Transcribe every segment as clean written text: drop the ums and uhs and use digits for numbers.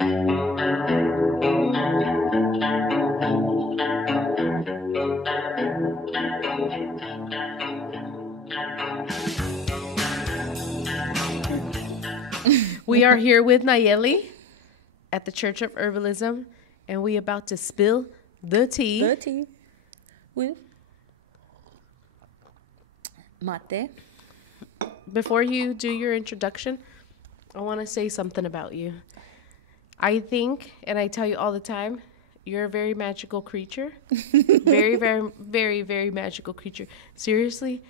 We are here with Nayeli at the Church of Herbalism, and we about to spill the tea. The tea with mate. Before you do your introduction, I want to say something about you. I think, and I tell you all the time, you're a very magical creature. Very, very, very, very magical creature. Seriously,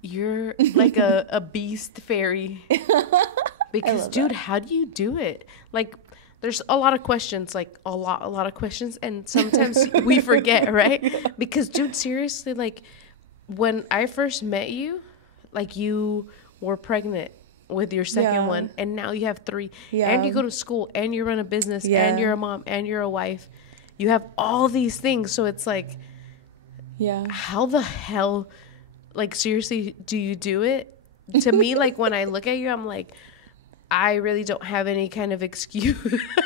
you're like a beast fairy. Because, dude, how do you do it? Like, there's a lot of questions, like a lot of questions. And sometimes we forget, right? Because, dude, seriously, like when I first met you, like you were pregnant with your second one. And now you have 3. Yeah. And you go to school and you run a business and you're a mom and you're a wife. You have all these things. So it's like, how the hell, like, seriously, do you do it? To me, like, when I look at you, I'm like, I really don't have any kind of excuse.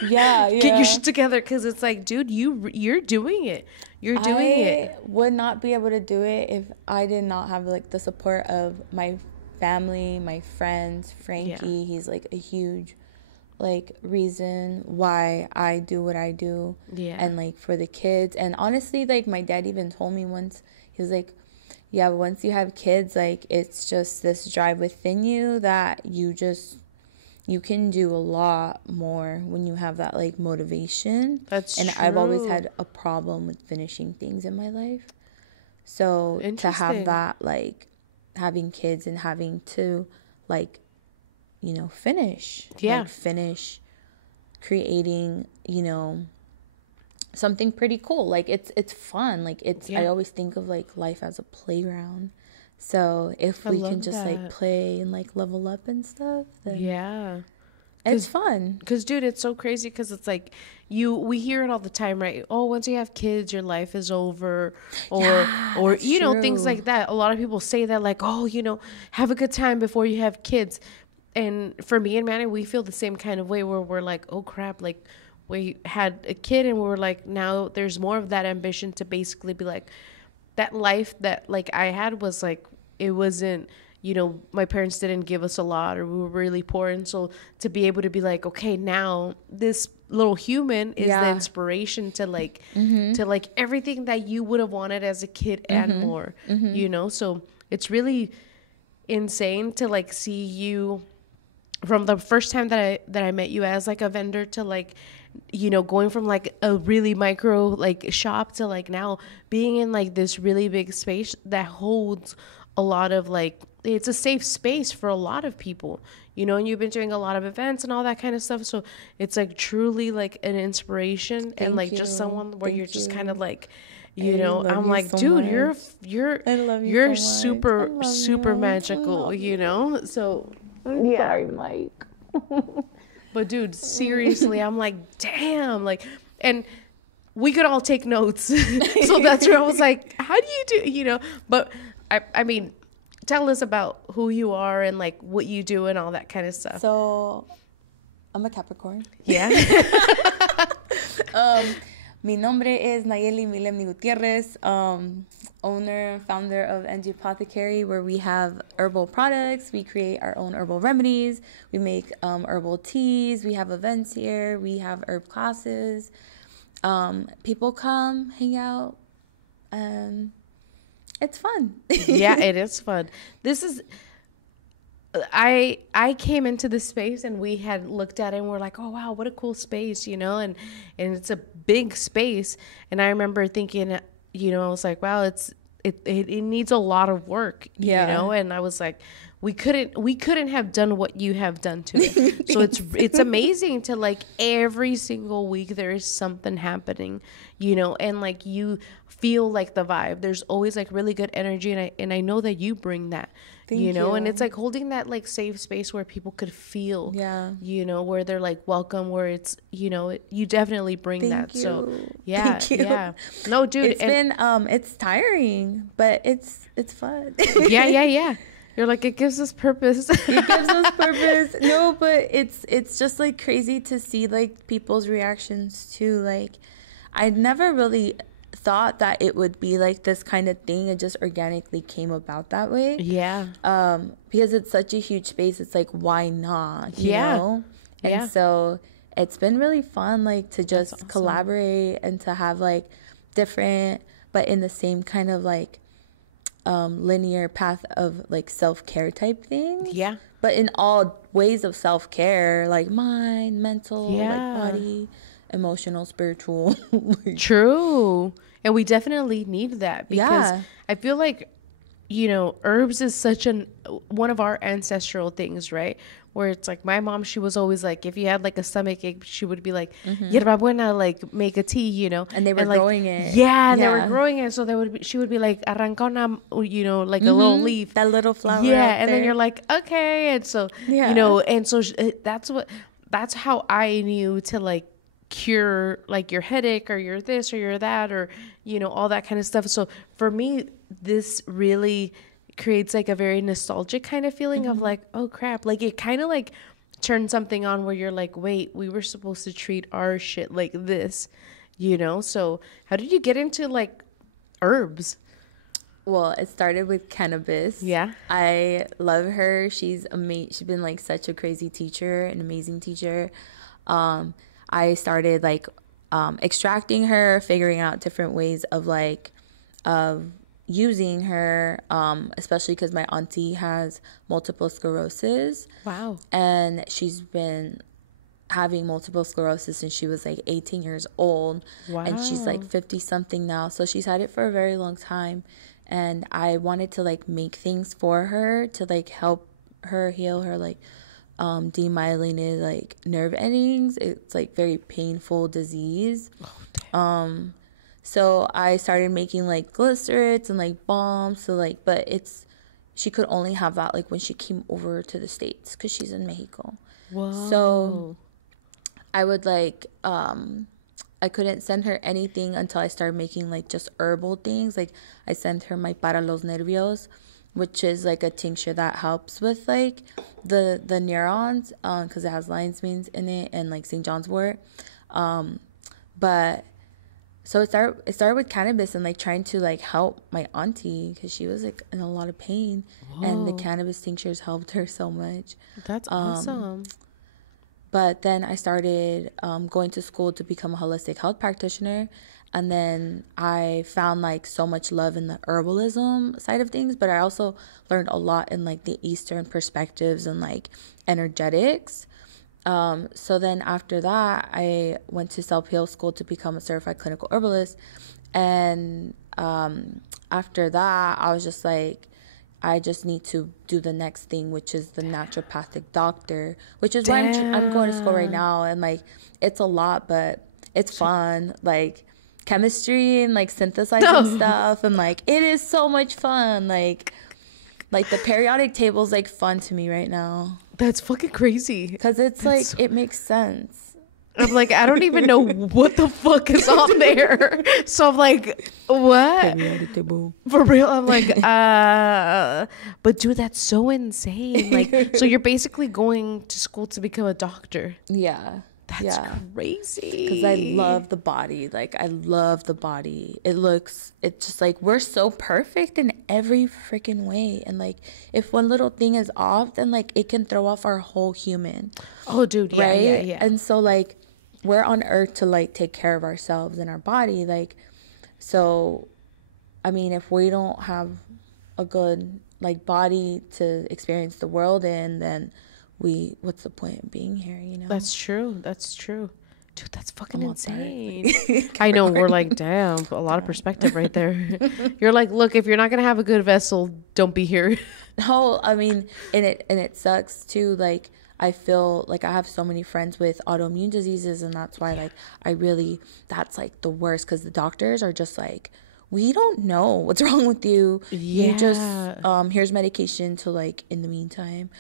Get your shit together, because it's like, dude, you're doing it. You're doing it. I would not be able to do it if I did not have like the support of my family, my friends. Frankie, he's like a huge like reason why I do what I do. And like for the kids. And honestly, like my dad even told me once, he was like, yeah, once you have kids, like it's just this drive within you that you can do a lot more when you have that like motivation. That's and true. I've always had a problem with finishing things in my life. So to have that, like having kids and having to like, you know, finish creating, you know, something pretty cool. Like it's fun. Like I always think of like life as a playground. So if we can just like play and like level up and stuff, then it's fun. Because, dude, it's so crazy, because it's like we hear it all the time, right? Oh, once you have kids, your life is over, or you know, things like that. A lot of people say that, like, oh, you know, have a good time before you have kids. And for me and Manny, we feel the same kind of way, where we're like, oh crap, like we had a kid and we're like, now there's more of that ambition to basically be like, that life that like I had was like, it wasn't, you know, my parents didn't give us a lot, or we were really poor. And so to be able to be like, okay, now this little human is the inspiration to like, to like everything that you would have wanted as a kid and more, you know? So it's really insane to like see you from the first time that I met you as like a vendor to like, you know, going from like a really micro like shop to like now being in like this really big space that holds a lot of like, it's a safe space for a lot of people, you know, and you've been doing a lot of events and all that kind of stuff. So it's like truly like an inspiration. And like just someone where you're just kind of like, you know, I'm like, dude, you're super magical, you know? So Sorry, Mike. But dude, seriously, I'm like, damn, like, and we could all take notes. So that's where I was like, how do you do, you know? But I mean, tell us about who you are and like what you do and all that kind of stuff. So I'm a Capricorn. Yeah. Mi nombre es Nayeli-Milenmy Gutierrez, owner, founder of NG Apothecary, where we have herbal products. We create our own herbal remedies. We make herbal teas. We have events here. We have herb classes. People come, hang out, and it's fun. Yeah, it is fun. This is... I came into this space and we had looked at it and we're like, oh wow, what a cool space, you know, and it's a big space. And I remember thinking, you know, I was like, wow, it needs a lot of work, you know, and I was like, we couldn't have done what you have done to it. So it's amazing to like every single week there is something happening, you know, and like you feel like the vibe. There's always like really good energy, and I know that you bring that. Thank you. And it's like holding that like safe space where people could feel, you know, where they're like welcome, where it's, you know, you definitely bring that. So yeah, no, dude, it's been it's tiring, but it's fun. yeah. You're like, it gives us purpose. It gives us purpose. No, but it's just like crazy to see like people's reactions too. Like, I never really thought that it would be like this kind of thing. It just organically came about that way. Yeah. Because it's such a huge space. It's like, why not? You know? And so it's been really fun, like, to just collaborate and to have like different, but in the same kind of like linear path of like self-care type things. Yeah. But in all ways of self-care, like mind, mental, like body, emotional, spiritual. True. And we definitely need that because I feel like, you know, herbs is such one of our ancestral things, right? Where it's like my mom, she was always like, if you had like a stomach ache, she would be like, yerba buena, like make a tea, you know. And they were growing it. Yeah, and they were growing it. So she would be like, arranca una, you know, like a little leaf. That little flower. Yeah, and then you're like, okay. And so, you know, and so that's how I knew to like cure like your headache or your this or your that or, you know, all that kind of stuff. So for me, this really creates like a very nostalgic kind of feeling of like, oh crap, like it kind of like turns something on where you're like, wait, we were supposed to treat our shit like this, you know? So how did you get into like herbs? Well, it started with cannabis. Yeah. I love her. She's amazing. She's been like such a crazy teacher, an amazing teacher. I started like extracting her, figuring out different ways of like using her, especially because my auntie has multiple sclerosis. Wow. And she's been having multiple sclerosis since she was like 18 years old. Wow. And she's like 50 something now. So she's had it for a very long time. And I wanted to like make things for her to like help her heal her like demyelinated like nerve endings. It's like very painful disease. So I started making like glycerids and like balms. So like, but she could only have that like when she came over to the States because she's in Mexico. Whoa. So I would like I couldn't send her anything until I started making like just herbal things. Like I sent her my para los nervios, which is like a tincture that helps with like the neurons, because it has lion's manes in it and like St. John's wort. But so it started with cannabis and like trying to like help my auntie because she was like in a lot of pain. Whoa. And the cannabis tinctures helped her so much. That's awesome. But then I started going to school to become a holistic health practitioner. And then I found like so much love in the herbalism side of things, but I also learned a lot in like the Eastern perspectives and like energetics. So then after that, I went to self-heal school to become a certified clinical herbalist. And after that, I was just like, I just need to do the next thing, which is the naturopathic doctor, which is why I'm going to school right now. And like, it's a lot, but it's fun. Like chemistry and like synthesizing stuff. And like, it is so much fun. Like the periodic table is like fun to me right now. That's fucking crazy. Because it's like, it makes sense. I'm like, I don't even know what the fuck is on there. So I'm like, what? For real? I'm like, but dude, that's so insane. Like, so you're basically going to school to become a doctor. Yeah. That's crazy. Because I love the body. Like, I love the body. It's just like, we're so perfect in every freaking way. And like, if one little thing is off, then like, it can throw off our whole human. Oh, dude. Yeah, right? Yeah. And so like, we're on earth to like take care of ourselves and our body. Like, so, I mean, if we don't have a good like body to experience the world in, then what's the point of being here, you know? That's true. Dude, that's fucking insane. I know, we're like, damn, a lot of perspective right there. You're like, look, if you're not gonna have a good vessel, don't be here. No, I mean, and it sucks too. Like, I feel like I have so many friends with autoimmune diseases, and that's why like that's like the worst, because the doctors are just like, we don't know what's wrong with you. You just here's medication to like in the meantime.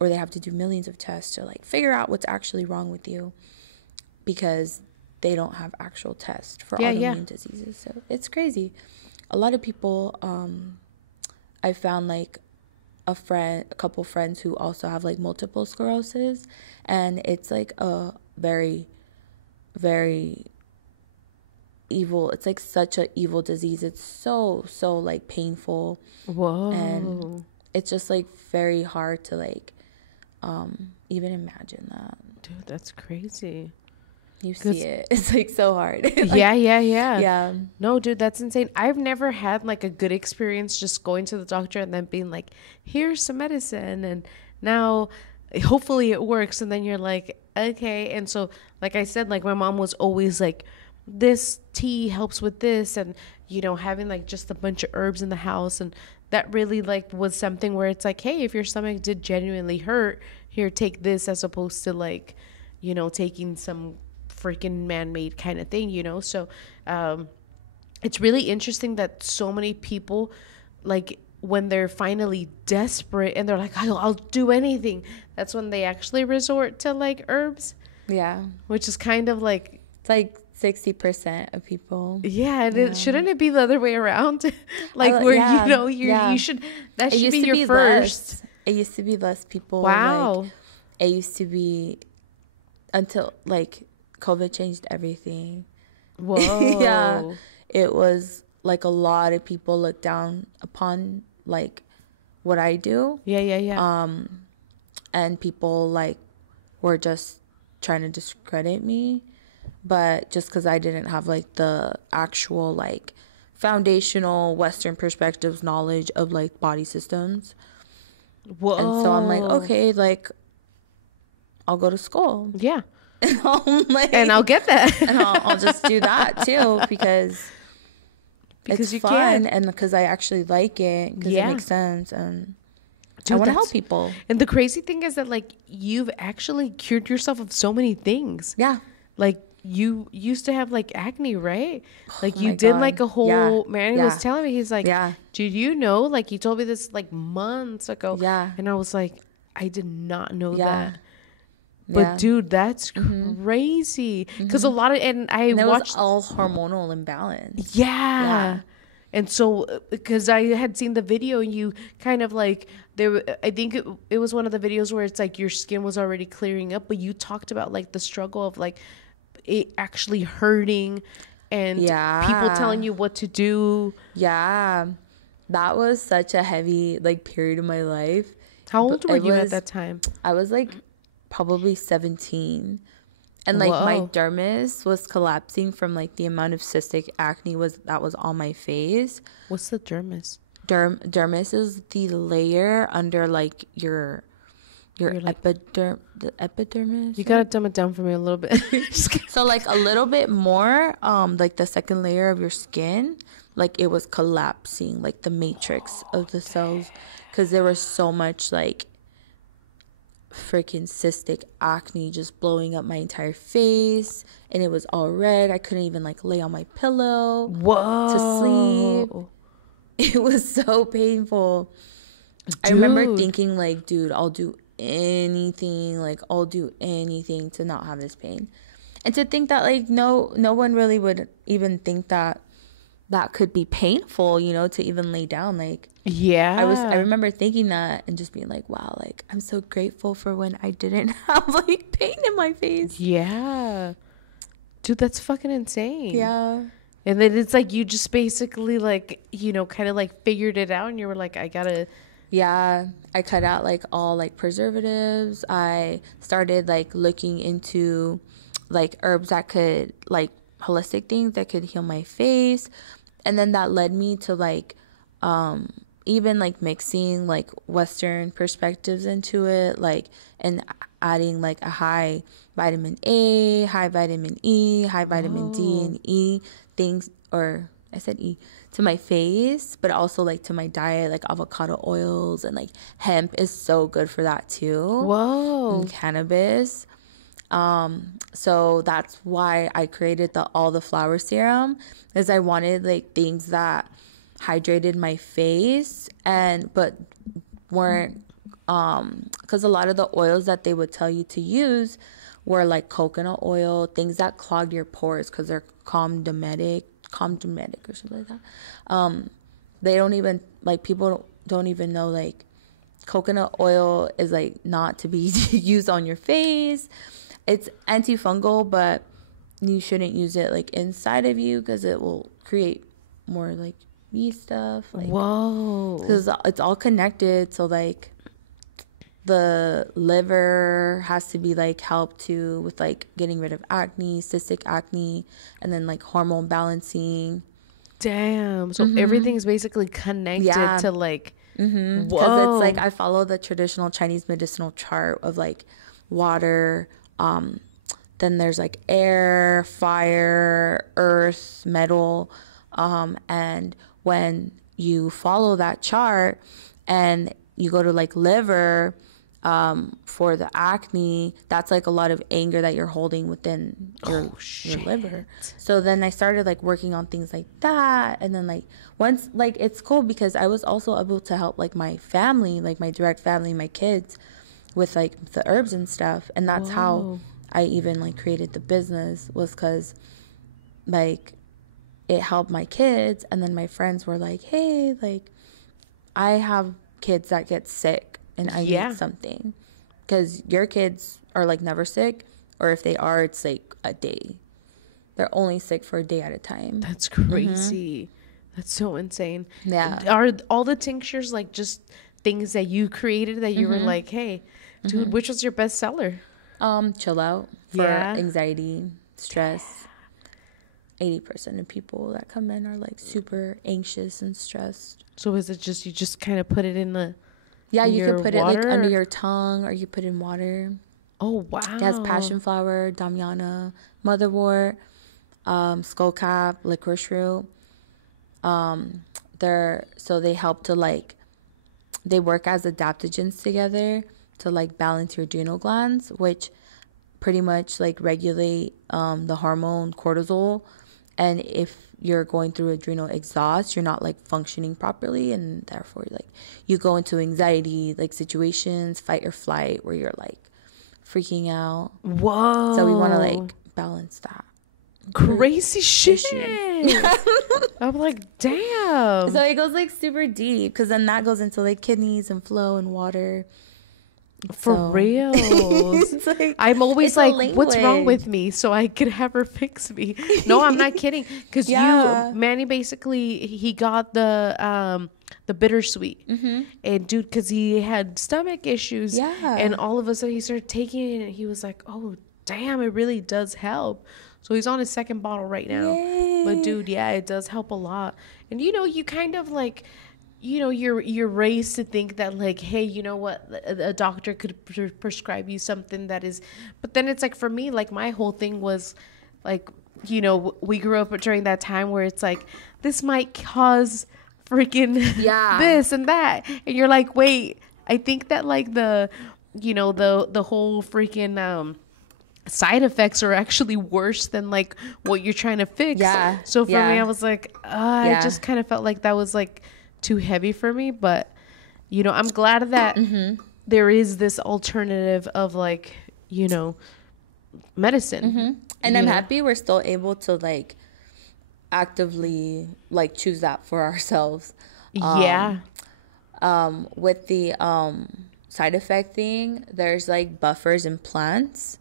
Or they have to do millions of tests to like figure out what's actually wrong with you, because they don't have actual tests for autoimmune diseases. So it's crazy. A lot of people, I found like a couple friends who also have like multiple sclerosis, and it's like a very, very evil. It's like such a evil disease. It's so like painful. Whoa. And it's just like very hard to like even imagine that. Dude, that's crazy. You see it. It's like so hard. Like, yeah. No, dude, that's insane. I've never had like a good experience just going to the doctor and then being like, here's some medicine. And now hopefully it works. And then you're like, okay. And so, like I said, like my mom was always like, this tea helps with this. And, you know, having like just a bunch of herbs in the house. And that really like was something where it's like, hey, if your stomach did genuinely hurt, here, take this, as opposed to like, you know, taking some freaking man-made kind of thing, you know. So it's really interesting that so many people, like when they're finally desperate and they're like, I'll do anything, that's when they actually resort to like herbs. Yeah, which is kind of like, it's like 60% of people. Yeah, and shouldn't it be the other way around? Like where you know you should, that should be your first. Less. It used to be less people. Wow. Like, it used to be until like COVID changed everything. Whoa. Yeah. It was like a lot of people look down upon like what I do. Yeah. And people like were just trying to discredit me, but just because I didn't have like the actual like foundational Western perspectives knowledge of like body systems. Whoa. And so I'm like, okay, like I'll go to school. Yeah. And I'll get that. And I'll just do that too because it's you fun can. and because I actually like it, because it makes sense, and dude, I want to help people. And the crazy thing is that like you've actually cured yourself of so many things. Yeah. Like you used to have like acne, right? Like you my did God. like a whole man Yeah. was telling me, he's like, did you know, like he told me this like months ago. Yeah. And I was like, I did not know that. But Yeah. dude, that's crazy. Because a lot of, and I watched was all hormonal imbalance. Yeah. And so, because I had seen the video, and you kind of like, I think it was one of the videos where it's like your skin was already clearing up, but you talked about like the struggle of like it actually hurting and people telling you what to do. Yeah. That was such a heavy like period of my life. How old were you at that time? I was like probably 17. And like my dermis was collapsing from like the amount of cystic acne that was on my face. What's the dermis? Dermis is the layer under like your like, the epidermis. You gotta dumb it down for me a little bit. So like a little bit more, like the second layer of your skin, like it was collapsing, like the matrix of the cells, because there was so much like freaking cystic acne just blowing up my entire face, and it was all red. I couldn't even like lay on my pillow to sleep. It was so painful. Dude. I remember thinking like, dude, I'll do anything to not have this pain. And to think that like no one really would even think that could be painful, you know, to even lay down. Like, I remember thinking that and just being like, wow, like I'm so grateful for when I didn't have like pain in my face. Yeah. Dude, that's fucking insane. Yeah. And then it's like you just basically like, you know, kind of like figured it out, and you were like, I gotta. Yeah, I cut out like all like preservatives. I started like looking into like herbs that could like holistic things that could heal my face. And then that led me to like even like mixing like Western perspectives into it, like, and adding like a high vitamin A, high vitamin E, high vitamin D and E things, or I said E, to my face, but also like to my diet, like avocado oils, and like hemp is so good for that too. Whoa. And cannabis. So that's why I created all the flower serum, is I wanted like things that hydrated my face but weren't, because a lot of the oils that they would tell you to use were like coconut oil, things that clogged your pores because they're comdometic or something like that. They don't even, like, people don't even know like coconut oil is like not to be used on your face. It's antifungal, but you shouldn't use it like inside of you because it will create more like yeast stuff. Like, whoa. Because it's all connected. So like the liver has to be like helped too with like getting rid of acne, cystic acne, and then like hormone balancing. Damn. So everything's basically connected to like, because it's like I follow the traditional Chinese medicinal chart of like water, then there's like air, fire, earth, metal, and when you follow that chart and you go to like liver, for the acne, that's like a lot of anger that you're holding within your liver. So then I started like working on things like that, and then like once, like it's cool because I was also able to help like my family, like my direct family, my kids, with like the herbs and stuff. And that's how I even like created the business, was because like it helped my kids. And then my friends were like, hey, like I have kids that get sick and I need something, because your kids are like never sick, or if they are, it's like a day. They're only sick for a day at a time. That's crazy. That's so insane. Yeah. Are all the tinctures like just things that you created that you were like, hey, dude, which was your best seller? Chill out for anxiety, stress. 80% of people that come in are like super anxious and stressed. So is it just, you just kind of put it in the you could put it like under your tongue, or you put it in water. Oh wow. It has passion flower, damiana, motherwort, skullcap, licorice root. They help to like, they work as adaptogens together to like balance your adrenal glands, which pretty much like regulate the hormone cortisol. And if you're going through adrenal exhaust, you're not like functioning properly, and therefore like you go into anxiety like situations, fight or flight, where you're like freaking out. Whoa. So we want to like balance that. Crazy shit. I'm like, damn. So it goes like super deep, because then that goes into like kidneys and flow and water. For real. Like, I'm always like, what's wrong with me, so I could have her fix me. No, I'm not kidding. Because Manny basically, he got the bittersweet. And dude, because he had stomach issues. And all of a sudden he started taking it, and he was like, oh, damn, it really does help. So he's on his second bottle right now. Yay. But dude, it does help a lot. And you kind of like, you're raised to think that like, hey, you know what, a doctor could prescribe you something that is, but then it's like, for me, like my whole thing was like, we grew up during that time where it's like, this might cause freaking this and that, and you're like, wait, I think that like the whole freaking side effects are actually worse than like what you're trying to fix. So for me, I was like, I just kind of felt like that was like too heavy for me. But I'm glad that there is this alternative of like medicine. And I'm happy we're still able to like actively like choose that for ourselves. With the side effect thing, there's like buffers in plants,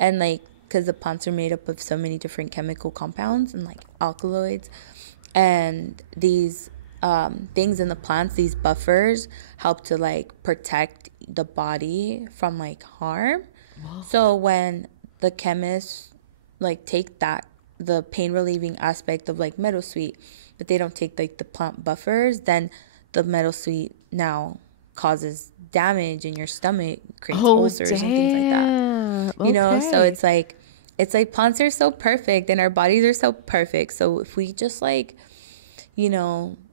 and like because the plants are made up of so many different chemical compounds and like alkaloids, and these things in the plants, these buffers, help to like protect the body from like harm. So when the chemists like take the pain relieving aspect of like meadow sweet, but they don't take like the plant buffers, then the meadow sweet now causes damage in your stomach, creates ulcers and things like that. So it's like plants are so perfect and our bodies are so perfect. So if we just like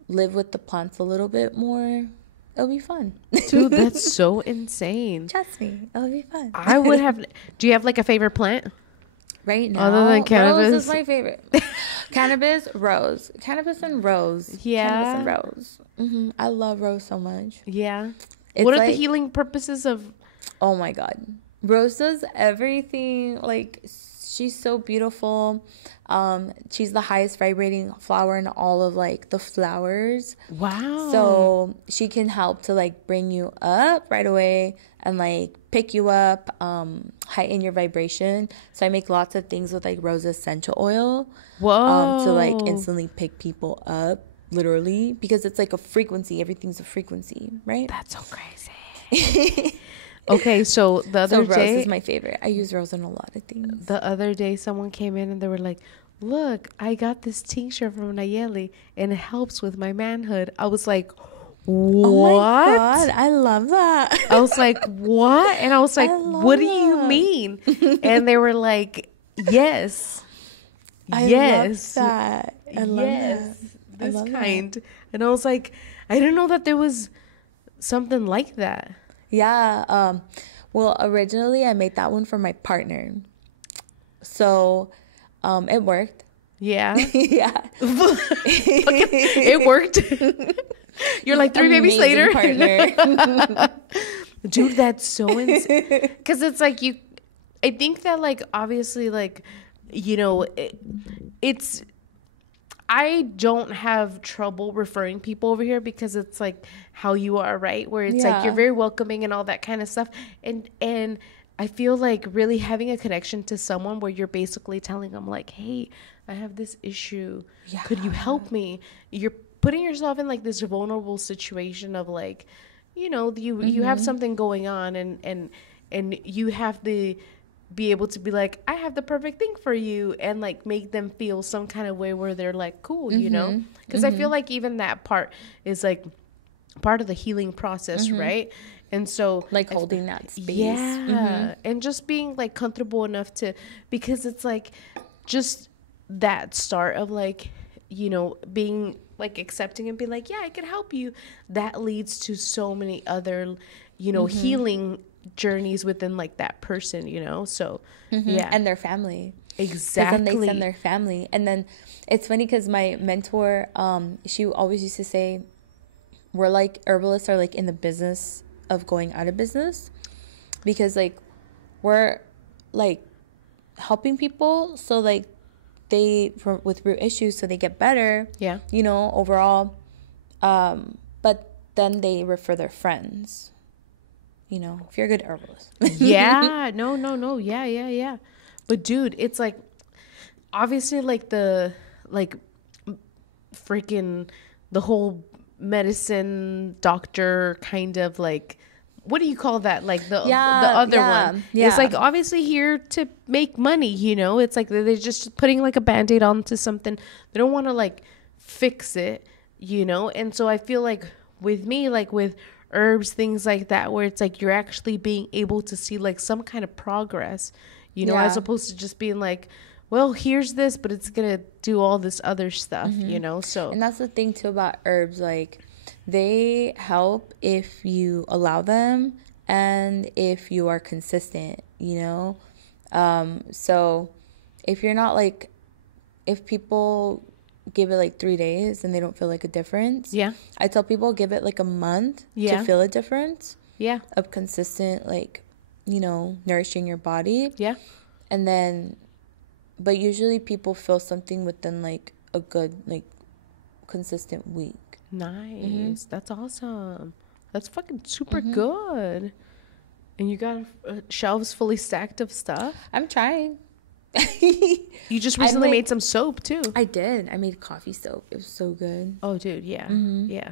live with the plants a little bit more, it'll be fun. Dude, that's so insane. Trust me, it'll be fun. I would have. Do you have like a favorite plant right now? Other than cannabis? Rose is my favorite. Cannabis, rose. Cannabis and rose. Cannabis and rose. I love rose so much. What are the healing purposes of? Oh my god, rose does everything. Like she's so beautiful. She's the highest vibrating flower in all of like the flowers. Wow. So she can help to like bring you up right away and like pick you up, heighten your vibration. So I make lots of things with like rose essential oil. Whoa. To like instantly pick people up, literally, because it's like a frequency. Everything's a frequency, right? That's so crazy. Okay, so the other rose day is my favorite. I use rose in a lot of things. The other day, someone came in and they were like, "Look, I got this tincture from Nayeli, and it helps with my manhood." I was like, "What?" Oh my God, I love that. I was like, "What?" And I was like, "What do you mean?" And they were like, "Yes, yes, love that. I love yes, that. this kind." That. And I was like, I didn't know that there was something like that. Yeah. Well, originally I made that one for my partner. So, it worked. Yeah. Yeah. It worked. You're like 3 babies later. Partner. Dude, that's so insane. Because it's like I think that like, obviously, like, you know, it's, I don't have trouble referring people over here because it's like how you are, right? Where it's like you're very welcoming and all that kind of stuff. And I feel like really having a connection to someone where you're basically telling them like, hey, I have this issue. Yeah. Could you help me? You're putting yourself in like this vulnerable situation of like, you know, you have something going on and you have to be able to be like, I have the perfect thing for you, and like make them feel some kind of way where they're like, cool, you know? Because I feel like even that part is like part of the healing process, right? And so like holding that space. Yeah. And just being like comfortable enough to, because it's like just that start of like, you know, being like accepting and being like, yeah, I can help you. That leads to so many other, you know, healing journeys within like that person, you know? So yeah. And their family. Exactly. Then they send their family. And then it's funny because my mentor, she always used to say, we're like, herbalists are like in the business of going out of business, because like we're like helping people so like with root issues so they get better, you know, overall, but then they refer their friends, you know, if you're a good herbalist. Yeah. No. Yeah. But dude, it's like obviously like the like freaking the whole medicine doctor kind of like, what do you call that? Like the other one. Yeah. It's like obviously here to make money, you know? It's like they're just putting like a Band-Aid onto something. They don't want to like fix it, you know? And so I feel like with me, like with herbs, things like that, where it's like you're actually being able to see like some kind of progress, you know, as opposed to just being like, well, here's this, but it's going to do all this other stuff, you know? So, and that's the thing too about herbs. Like they help if you allow them and if you are consistent, you know? So if you're not like, if people give it like 3 days and they don't feel like a difference. Yeah. I tell people give it like a month to feel a difference. Yeah. Of consistent, like, you know, nourishing your body. Yeah. And then, but usually people feel something within like a good, like, consistent week. Nice. That's awesome. That's fucking super good. And you got shelves fully stacked of stuff? I'm trying. You just recently made some soap too. I did. I made coffee soap. It was so good. Oh, dude, yeah. Yeah.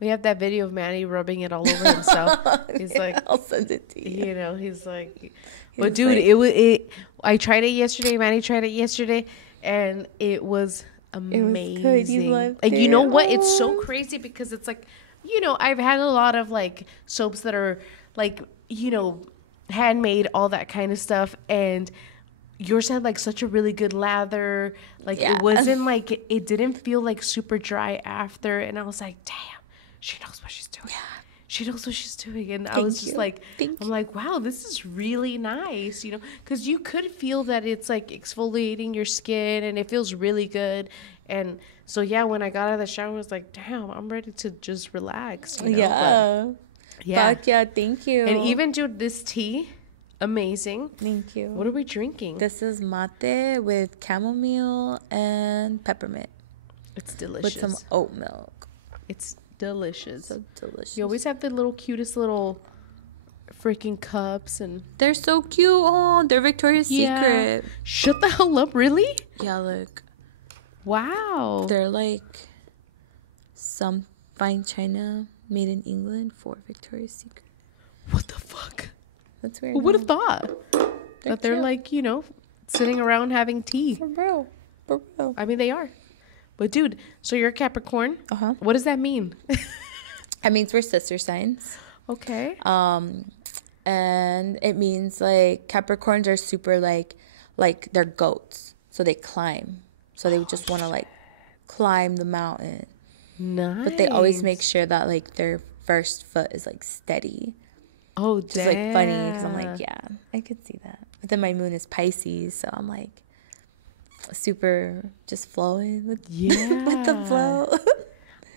We have that video of Manny rubbing it all over himself. He's like, I'll send it to you. You know, he's like, but dude, like, I tried it yesterday. Manny tried it yesterday, and it was amazing. It was good. You loved it. You know what? It's so crazy because it's like, you know, I've had a lot of like soaps that are like, you know, handmade, all that kind of stuff, and yours had like such a really good lather. Like it wasn't like, it didn't feel like super dry after. And I was like, damn, she knows what she's doing. Yeah. She knows what she's doing. And I was just like, I'm like, wow, this is really nice, you know, because you could feel that it's like exfoliating your skin and it feels really good. And so, yeah, when I got out of the shower, I was like, damn, I'm ready to just relax. You know? Yeah. Fuck yeah, thank you. And even, dude, this tea, Amazing. Thank you. What are we drinking? This is mate with chamomile and peppermint. It's delicious. With some oat milk. It's delicious. So delicious. You always have the little cutest little freaking cups, and they're so cute. Oh, they're Victoria's Secret. Shut the hell up, really? Yeah, look. Wow. They're like some fine china made in England for Victoria's Secret. What the fuck? That's weird. Who would have thought that they're cute. like, sitting around having tea? For real. For real. I mean, they are. But dude, so you're a Capricorn. Uh-huh. What does that mean? It means we're sister signs. Okay. And it means like Capricorns are super like they're goats, so they climb. So they just want to like climb the mountain. Nice. But they always make sure that like their first foot is like steady. Oh, Which is like funny because I'm like, yeah, I could see that. But then my moon is Pisces, so I'm like super just flowing with with the flow.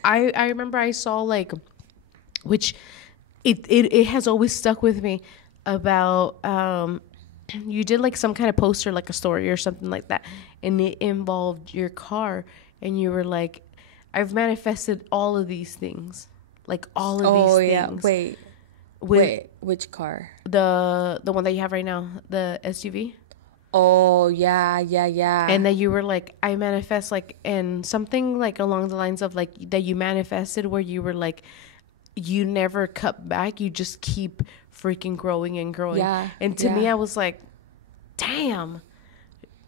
I remember I saw like, which it has always stuck with me about you did like some kind of poster, like a story or something like that, and it involved your car, and you were like, I've manifested all of these things, like all of these things. Wait, which car? The one that you have right now, the SUV. Oh, yeah. And that you were like, I manifest, like, and something like along the lines of like that you manifested where you were like, you never cut back, you just keep freaking growing and growing. Yeah. And to me, I was like, damn,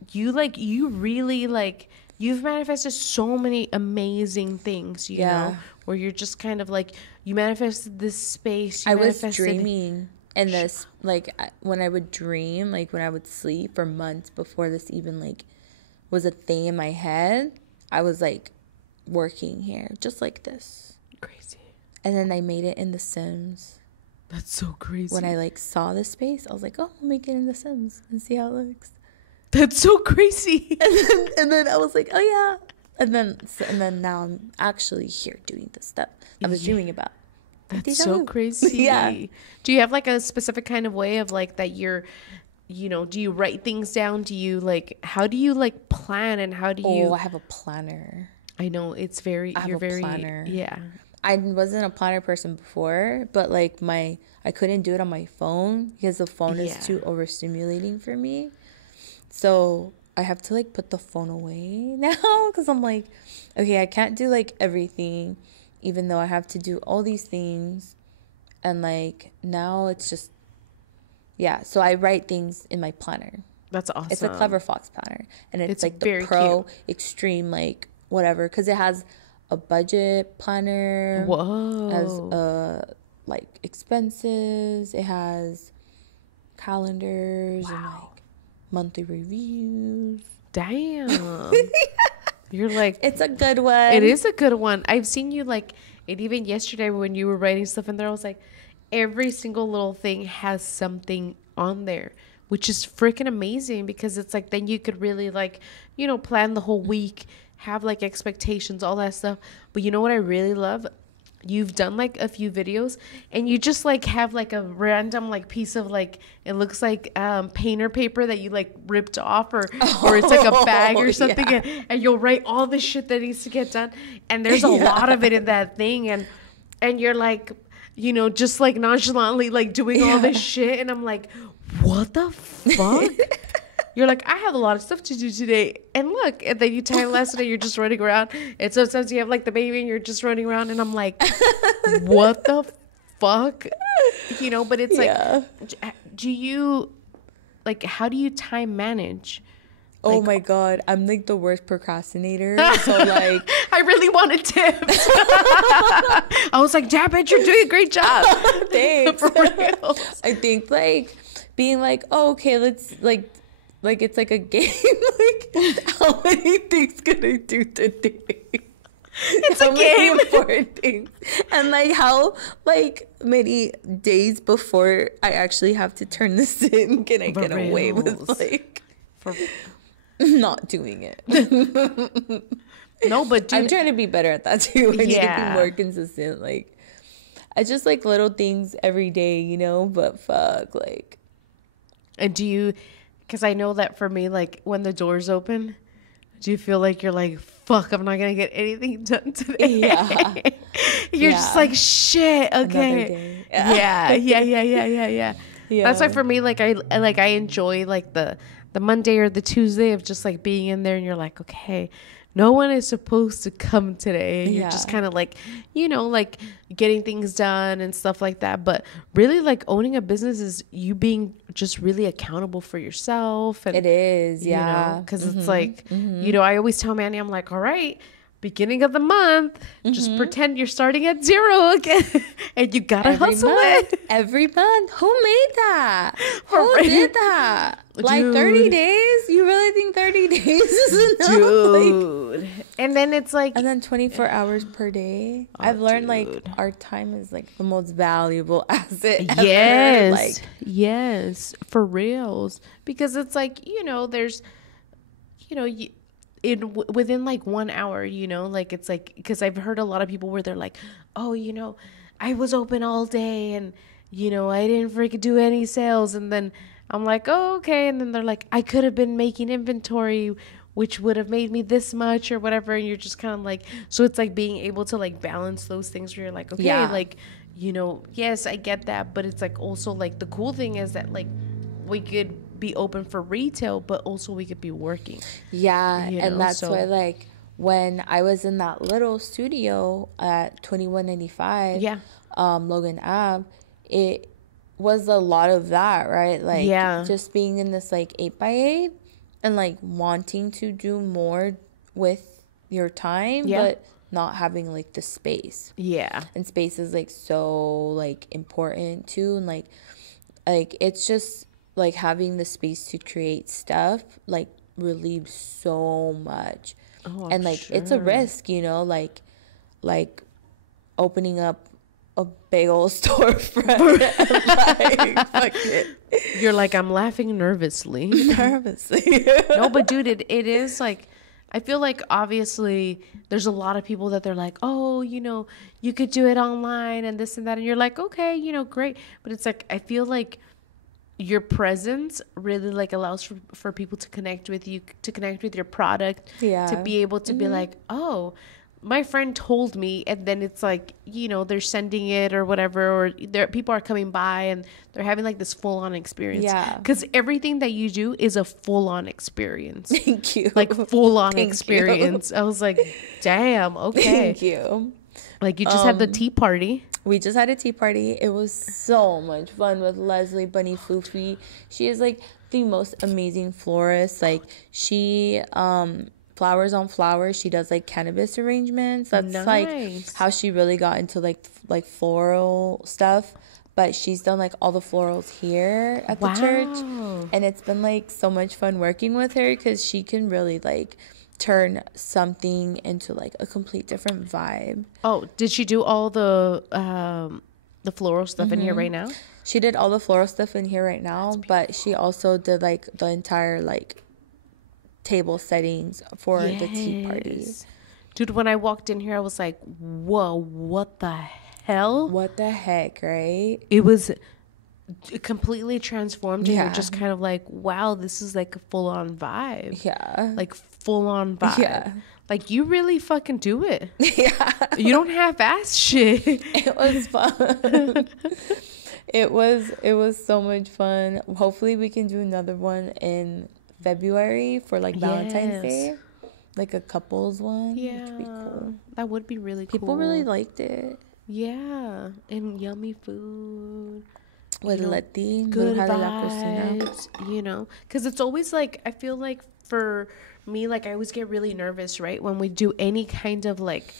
you really like, you've manifested so many amazing things, you know, where you're just kind of like, you manifested this space. I was dreaming. And this, like, when I would dream, like, when I would sleep for months before this even, like, was a thing in my head, I was, like, working here, just like this. Crazy. And then I made it in The Sims. That's so crazy. When I, like, saw the space, I was like, oh, I'll make it in The Sims and see how it looks. That's so crazy. And then I was like, oh, yeah. And then now I'm actually here doing the stuff I was dreaming about. That's so crazy. Yeah. Do you have like a specific kind of way of like that you're, do you write things down? Do you like, how do you like plan, and how do you? Oh, I have a planner. I know it's very, you're very, planner. Yeah. I wasn't a planner person before, but like I couldn't do it on my phone because the phone is too overstimulating for me. So I have to like put the phone away now because I'm like, okay, I can't do like everything, even though I have to do all these things. And like now it's just, so I write things in my planner. That's awesome. It's a Clever Fox planner, and it's like the Pro cute. Extreme, like whatever, because it has a budget planner. Whoa. It has like expenses. It has calendars and like monthly reviews. Damn. You're like, it's a good one. It is a good one. I've seen you like it even yesterday when you were writing stuff in there. I was like, every single little thing has something on there, which is freaking amazing because it's like then you could really like, plan the whole week, have like expectations, all that stuff. But you know what I really love? You've done like a few videos and you just like have like a random like piece of like, it looks like painter paper that you like ripped off or it's like a bag or something. And you'll write all the shit that needs to get done. And there's a lot of it in that thing. And you're like, just like nonchalantly like doing all this shit. And I'm like, what the fuck? You're like, I have a lot of stuff to do today. And look, and then you time lesson and you're just running around. And sometimes you have like the baby and you're just running around. And I'm like, what the fuck? But it's like, do you, like, how do you time manage? Oh my God. I'm like the worst procrastinator. So like, I really wanted tips. I was like, damn it, you're doing a great job. Thanks. For real. I think like being like, oh, okay, let's like it's like a game. Like, how many things can I do today? It's a game. Important things. And like how like many days before I actually have to turn this in can I get away with like not doing it? No, but I'm trying to be better at that too. I need to be more consistent. Like I just like little things every day, but fuck, like And because I know that for me, like when the doors open, do you feel like you're like, fuck, I'm not going to get anything done today? Yeah. You're just like, shit, okay. Yeah. That's why for me, like I enjoy like the Monday or the Tuesday of just like being in there and you're like, okay, no one is supposed to come today. And you're just kind of like, like getting things done and stuff like that. But really like owning a business is you being just really accountable for yourself. And, it is, yeah. Because it's like, I always tell Manny, I'm like, all right, beginning of the month, just pretend you're starting at 0 again. And you gotta hustle it. Every month. Who made that? Who did that? Like 30 days? You really think 30 days is enough? Dude. Like, and then it's like... And then 24 hours per day. I've learned like our time is like the most valuable asset ever. Like, yes, for reals. Because it's like, there's, within like 1 hour, like it's like, because I've heard a lot of people where they're like, oh, I was open all day and, I didn't freaking do any sales. And then I'm like, oh, okay. And then they're like, I could have been making inventory, which would have made me this much or whatever. And you're just kind of like, so it's like being able to like balance those things where you're like, okay, like, yes, I get that. But it's like also like the cool thing is that like we could be open for retail, but also we could be working. Yeah. And that's why like when I was in that little studio at 2195 Logan Ave, it was a lot of that, right? Like just being in this like 8x8 and like wanting to do more with your time, but not having like the space. Yeah. And space is like so like important too. And like it's just like having the space to create stuff like relieves so much. Oh, and like it's a risk, like opening up a big old storefront. Like, fuck it. You're like, I'm laughing nervously. No, but dude, it is like, I feel like obviously there's a lot of people that they're like, oh, you could do it online and this and that. And you're like, okay, great. But it's like, I feel like your presence really like allows for people to connect with you, to connect with your product, to be able to be like, oh, my friend told me, and then it's like, they're sending it or whatever, or people are coming by and they're having like this full-on experience. Yeah. Because everything that you do is a full-on experience. Thank you. Like full-on experience. I was like, damn, okay. Thank you. Like you just had the tea party. We just had a tea party. It was so much fun with Leslie Bunny Foofy. She is like the most amazing florist. Like she flowers on flowers. She does like cannabis arrangements. That's like how she really got into like floral stuff. But she's done like all the florals here at the church, and it's been like so much fun working with her because she can really like turn something into like a complete different vibe. Oh, did she do all the floral stuff in here right now? She did all the floral stuff in here right now, but she also did like the entire like table settings for the tea party. Dude, when I walked in here, I was like, whoa, what the hell? What the heck, right? It was completely transformed, and you're just kind of like, wow, this is like a full-on vibe. Yeah. Like full-on vibe. Yeah. Like, you really fucking do it. Yeah. You don't half-ass shit. It was fun. It was so much fun. Hopefully we can do another one in February for like Valentine's Day. Like a couples one. Yeah. Which would be cool. That would be really cool. People really liked it. Yeah. And yummy food. With Leti. Good vibes, because it's always like, I feel like for me, like I always get really nervous, right, when we do any kind of like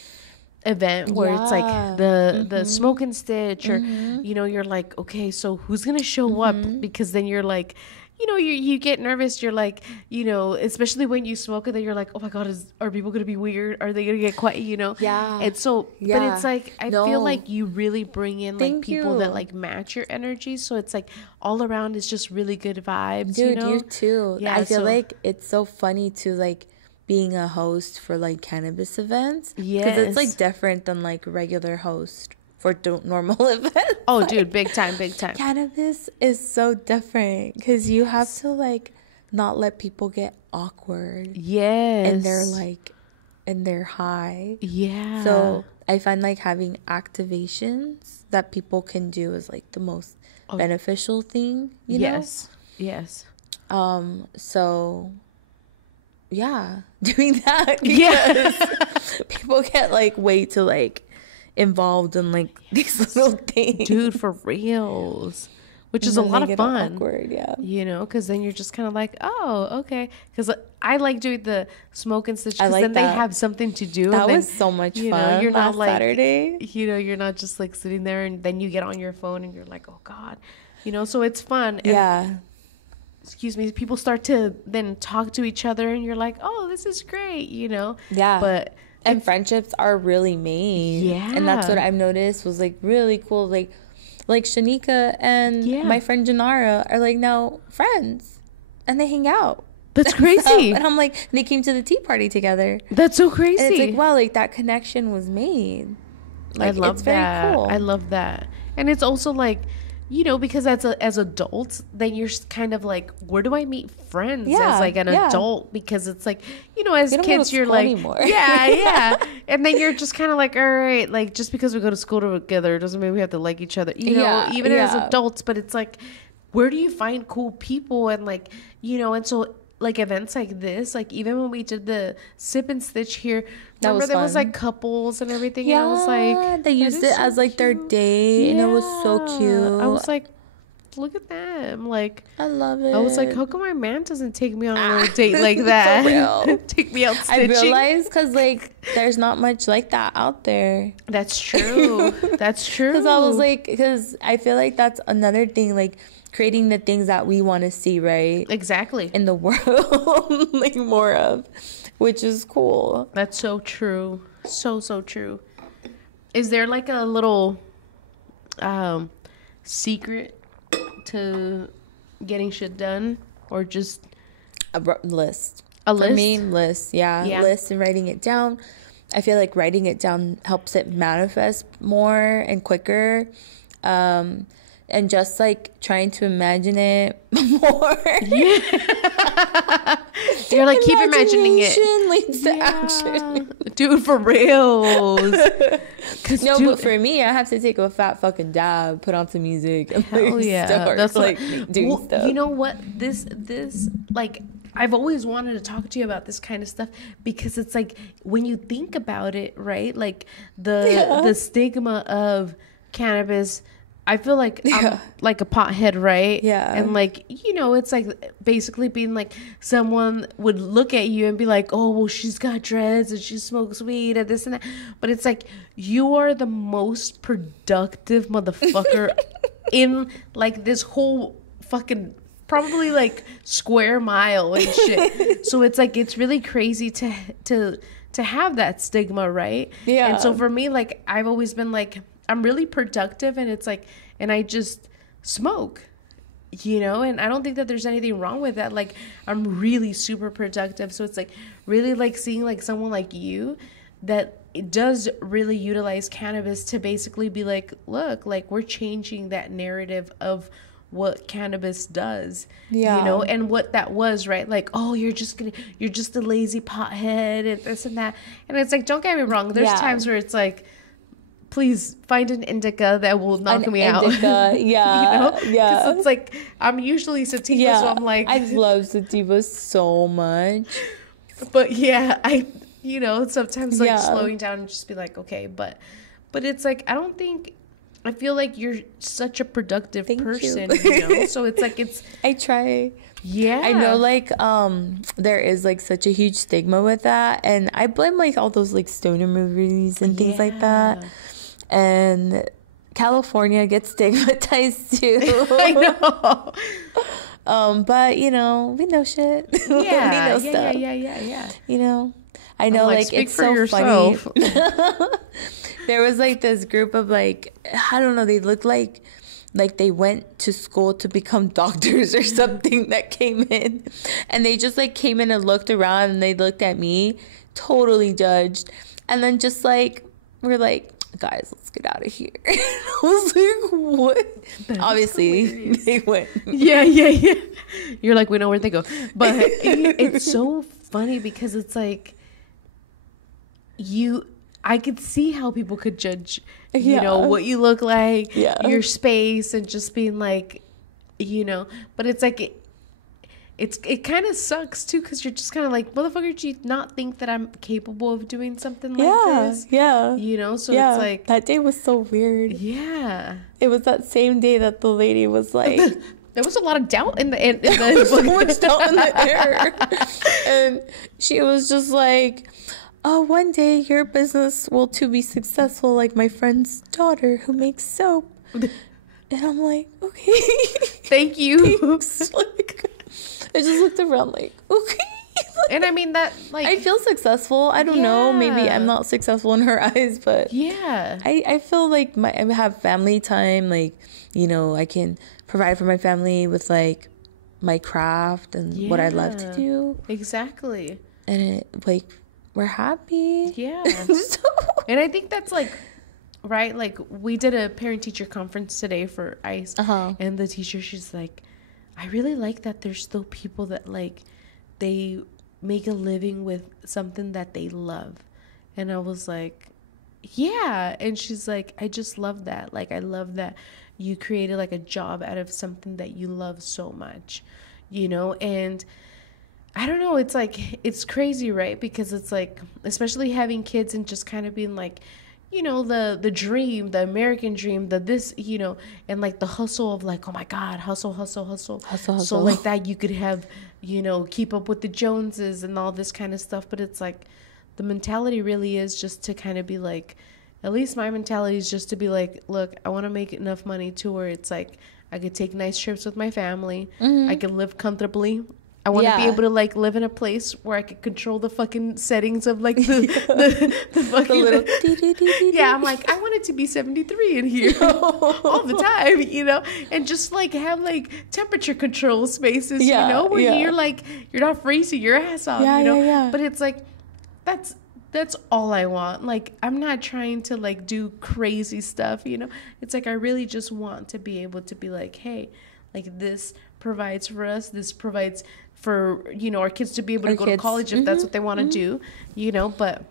event where it's like the smoke and stitch, or you're like, okay, so who's gonna show up? Because then you're like, you get nervous. You're like, especially when you smoke it, then you're like, oh my God, are people going to be weird? Are they going to get quiet? Yeah. And so, but it's like, I feel like you really bring in like people that like match your energy. So it's like all around is just really good vibes. Dude, you too. Yeah. I feel like it's so funny to like being a host for like cannabis events. Yeah. Because it's like different than like regular host for normal events. Oh, like, dude, big time. Cannabis is so different because you have to like not let people get awkward. Yes. And they're like, and they're high. Yeah. So I find like having activations that people can do is like the most beneficial thing, you know? Yes. So yeah, doing that because people get like way too like involved in like these little things, dude, for reals, which is a lot of fun. Awkward, yeah, you know, because then you're just kind of like, oh, okay, because I like doing the smoke and stitch because then they have something to do. That and was so much fun. You know, you're not like Saturday, you know, you're not just like sitting there and then you get on your phone and you're like, oh god, you know, so it's fun. And, excuse me, people start to then talk to each other and you're like, oh, this is great, you know. But and friendships are really made, and that's what I've noticed was like really cool. Like Shanika and my friend Janara are like now friends and they hang out. That's crazy. And I'm like, they came to the tea party together. That's so crazy. And it's like, wow, like that connection was made. Like, I love it's that. Very cool. I love that. And it's also like, you know, because as adults, then you're kind of like, where do I meet friends as like an adult? Because it's like, you know, as kids, you're like, anymore. And then you're just kind of like, all right, like just because we go to school together doesn't mean we have to like each other, you know, even as adults. But it's like, where do you find cool people? And like, you know, and so like events like this, like even when we did the sip and stitch here, remember there was like couples and everything. Yeah, and I was like, they used it as like their date, and it was so cute. I was like, look at them, like I love it. I was like, how come my man doesn't take me on a little date like that? For real. Take me out stitching. I realized because like there's not much like that out there. That's true. That's true. Because I was like, because I feel like that's another thing, like creating the things that we want to see, right? Exactly. In the world, like more of, which is cool. That's so true. So true. Is there like a little secret to getting shit done, or just a list? A list? For me, list. Yeah, list and writing it down. I feel like writing it down helps it manifest more and quicker. And just like trying to imagine it more. You're like, keep imagining it. Leads to action. Dude, for reals. No, but for me, I have to take a fat fucking dab, put on some music, and start that's like doing stuff. You know what? This like, I've always wanted to talk to you about this kind of stuff because it's like when you think about it, right? Like the stigma of cannabis. I feel like I'm like a pothead, right? Yeah. And like, you know, it's like basically being like someone would look at you and be like, oh, well, she's got dreads and she smokes weed and this and that. But it's like, you are the most productive motherfucker in like this whole fucking probably like square mile and shit. So it's like, it's really crazy to have that stigma, right? Yeah. And so for me, like, I've always been like, I'm really productive, and it's like, and I just smoke, you know, and I don't think that there's anything wrong with that. Like, I'm really super productive. So it's like really like seeing like someone like you that it does really utilize cannabis to basically be like, look, like we're changing that narrative of what cannabis does, you know, and what that was, right? Like, oh, you're just a lazy pothead and this and that. And it's like, don't get me wrong. There's times where it's like, please find an indica that will knock me out. Yeah, you know? Because it's like, I'm usually sativa, so I'm like, I love sativa so much. But yeah, you know, sometimes like slowing down and just be like, okay, but it's like, I feel like you're such a productive person, you know? So it's like, I try. Yeah. I know, like, there is, like, such a huge stigma with that. And I blame, like, all those, like, stoner movies and things like that. And California gets stigmatized, too. I know. But, you know, we know shit. Yeah. We know stuff. Yeah. You know? I know, like it's so yourself. Funny. There was, like, this group of, like, I don't know, they looked like they went to school to become doctors or something that came in. And they just, like, came in and looked around and they looked at me, totally judged. And then just, like, we're like, guys, let's get out of here. I was like, what? That's obviously hilarious. They went. Yeah. You're like, we know where they go. But it's so funny because it's like I could see how people could judge, you know, what you look like, your space, and just being like, you know, but it's like, it kind of sucks too, because you're just kind of like, motherfucker, do you not think that I'm capable of doing something like this? Yeah. You know, so it's like, that day was so weird. Yeah. It was that same day that the lady was like, there was a lot of doubt in the so much doubt in the air. And she was just like, oh, one day your business will too be successful like my friend's daughter who makes soap. And I'm like, okay. Thank you. Thanks. Like, I just looked around like, okay. And I mean that, like, I feel successful. I don't know. Maybe I'm not successful in her eyes, but I feel like I have family time. Like, you know, I can provide for my family with like my craft and what I love to do. Exactly. And it, like, we're happy. Yeah. And I think that's like, right? Like, we did a parent-teacher conference today for ICE. And the teacher, she's like, I really like that there's still people that, like, they make a living with something that they love. And I was like, yeah. And she's like, I just love that. Like, I love that you created, like, a job out of something that you love so much, you know? And I don't know, it's like, it's crazy, right? Because it's like, especially having kids and just kind of being like, you know, the dream, the American dream, this, you know, and like the hustle of like, oh my God, hustle. So like that you could have, you know, keep up with the Joneses and all this kind of stuff. But it's like, the mentality really is just to kind of be like, at least my mentality is just to be like, look, I want to make enough money to where it's like, I could take nice trips with my family. I could live comfortably. I want to be able to like live in a place where I could control the fucking settings of like the fucking little I'm like, I want it to be 73 in here all the time, you know, and just like have like temperature control spaces, you know, where you're like, you're not freezing your ass off, you know. But it's like, that's all I want. Like, I'm not trying to like do crazy stuff, you know. It's like, I really just want to be able to be like, hey, like, this provides for us, this provides for, you know, our kids to be able to go to college if that's what they want to do, you know. But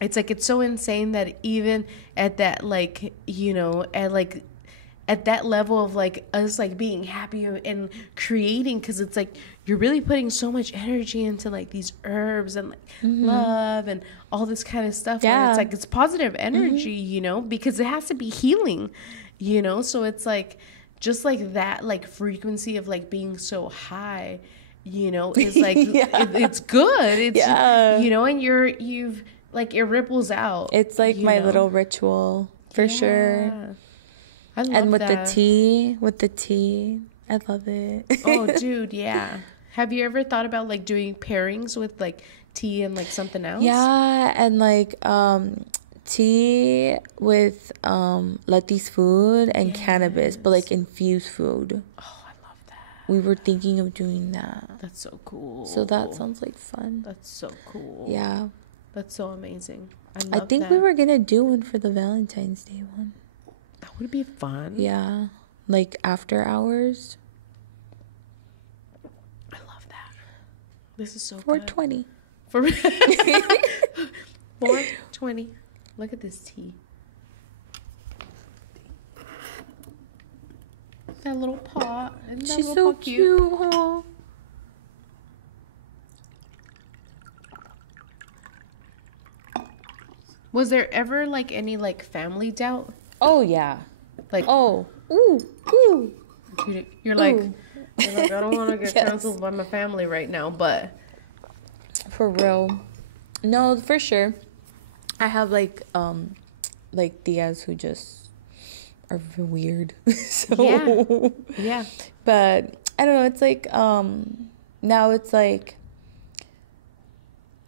it's like, it's so insane that even at that, like, you know, at that level of like us like being happy and creating, because it's like you're really putting so much energy into like these herbs and like love and all this kind of stuff. And it's like, it's positive energy, you know, because it has to be healing, you know. So it's like, just like that, like frequency of like being so high, you know, is like, it's good. It's, you know, and you've like, it ripples out. It's like my little ritual for sure. I love and with that. the tea, I love it. Oh, dude, yeah. Have you ever thought about like doing pairings with like tea and like something else? Yeah, and like tea with Lati's food and cannabis, but like infused food. Oh, I love that. We were thinking of doing that. That's so cool. So that sounds like fun. That's so cool. Yeah. That's so amazing. I think we were gonna do one for the Valentine's Day one. That would be fun. Yeah. Like after hours. I love that. This is so 420. For 420. Look at this tea. That little pot. Isn't that She's little so cute, huh? Was there ever like any like family doubt? Oh yeah. Like, ooh. You're like, I don't want to get canceled by my family right now, but for real. No, for sure. I have like tias who just are weird. So yeah. But I don't know, it's like now it's like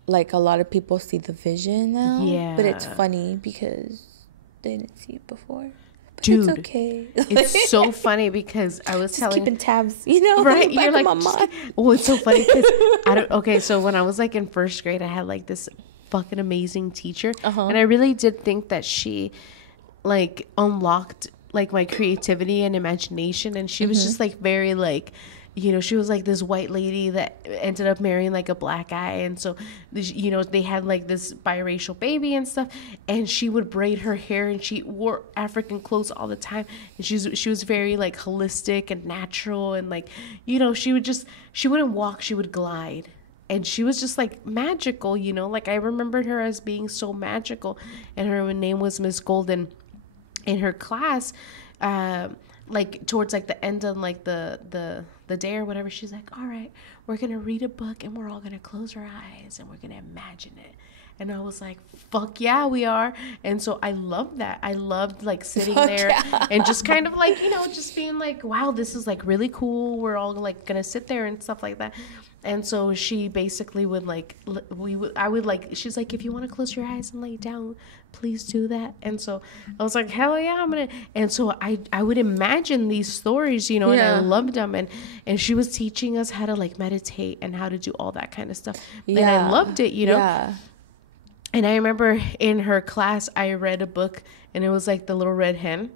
a lot of people see the vision now. Yeah. But it's funny because they didn't see it before. But dude, it's okay. It's so funny because I was just keeping tabs, you know, right? You're like, oh, it's so funny because so when I was like in first grade, I had like this fucking amazing teacher. And I really did think that she like unlocked like my creativity and imagination. And she was just like very like, you know, she was like this white lady that ended up marrying like a black guy. And so, you know, they had like this biracial baby and stuff. And she would braid her hair and she wore African clothes all the time. And she was very like holistic and natural. And like, you know, she wouldn't walk, she would glide. And she was just like magical, you know, like I remembered her as being so magical. And her name was Miss Golden. In her class, like towards like the end of like the day or whatever, she's like, all right, we're gonna read a book and we're all gonna close our eyes and we're gonna imagine it. And I was like, fuck yeah, we are. And so I loved that. I loved like sitting there and just kind of like, you know, just being like, wow, this is like really cool. We're all like gonna sit there and stuff like that. And so she basically would like, she's like, if you want to close your eyes and lay down, please do that. And so I was like, hell yeah, I'm going to. And so I would imagine these stories, you know, and I loved them. And she was teaching us how to like meditate and how to do all that kind of stuff. And I loved it, you know. Yeah. And I remember in her class, I read a book and it was like The Little Red Hen.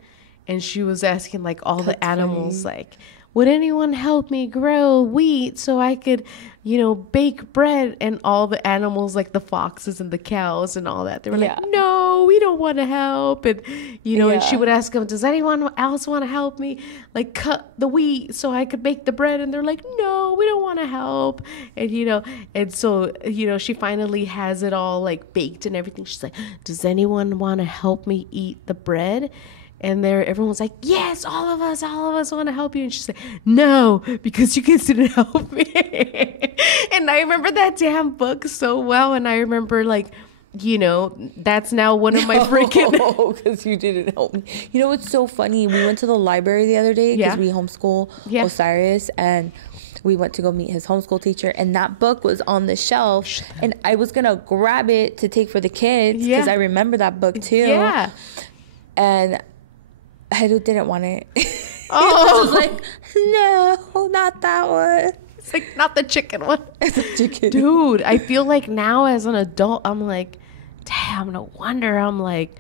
And she was asking like all the animals, like, would anyone help me grow wheat so I could, you know, bake bread? And all the animals, like the foxes and the cows and all that, they were like, no, we don't want to help. And, you know, and she would ask them, does anyone else want to help me, like, cut the wheat so I could bake the bread? And they're like, no, we don't want to help. And, you know, and so, you know, she finally has it all, like, baked and everything. She's like, does anyone want to help me eat the bread? And everyone's like, yes, all of us want to help you. And she's like, no, because you guys didn't help me. And I remember that damn book so well. And I remember, like, you know, that's now one of my freaking... Oh, because you didn't help me. You know, it's so funny. We went to the library the other day because we homeschool Osiris. And we went to go meet his homeschool teacher. And that book was on the shelf. And I was going to grab it to take for the kids because I remember that book too. Yeah. And... I didn't want it. I was like, no, not that one. It's like, not the chicken one. It's a chicken. Dude, I feel like now as an adult, I'm like, damn, no wonder. I'm like,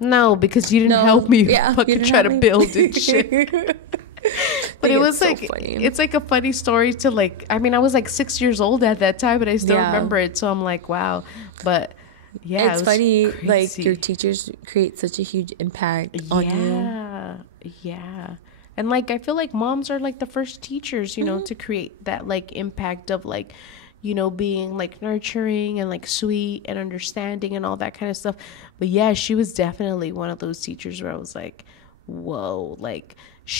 no, because you didn't help me fucking try to build and shit. But it was like, so funny. It's like a funny story to like, I mean, I was like 6 years old at that time, but I still remember it. So I'm like, wow. But... yeah, it's funny, crazy. Like your teachers create such a huge impact on you. Yeah. And like I feel like moms are like the first teachers, you know, to create that like impact of like, you know, being like nurturing and like sweet and understanding and all that kind of stuff. But yeah, she was definitely one of those teachers where I was like, whoa, like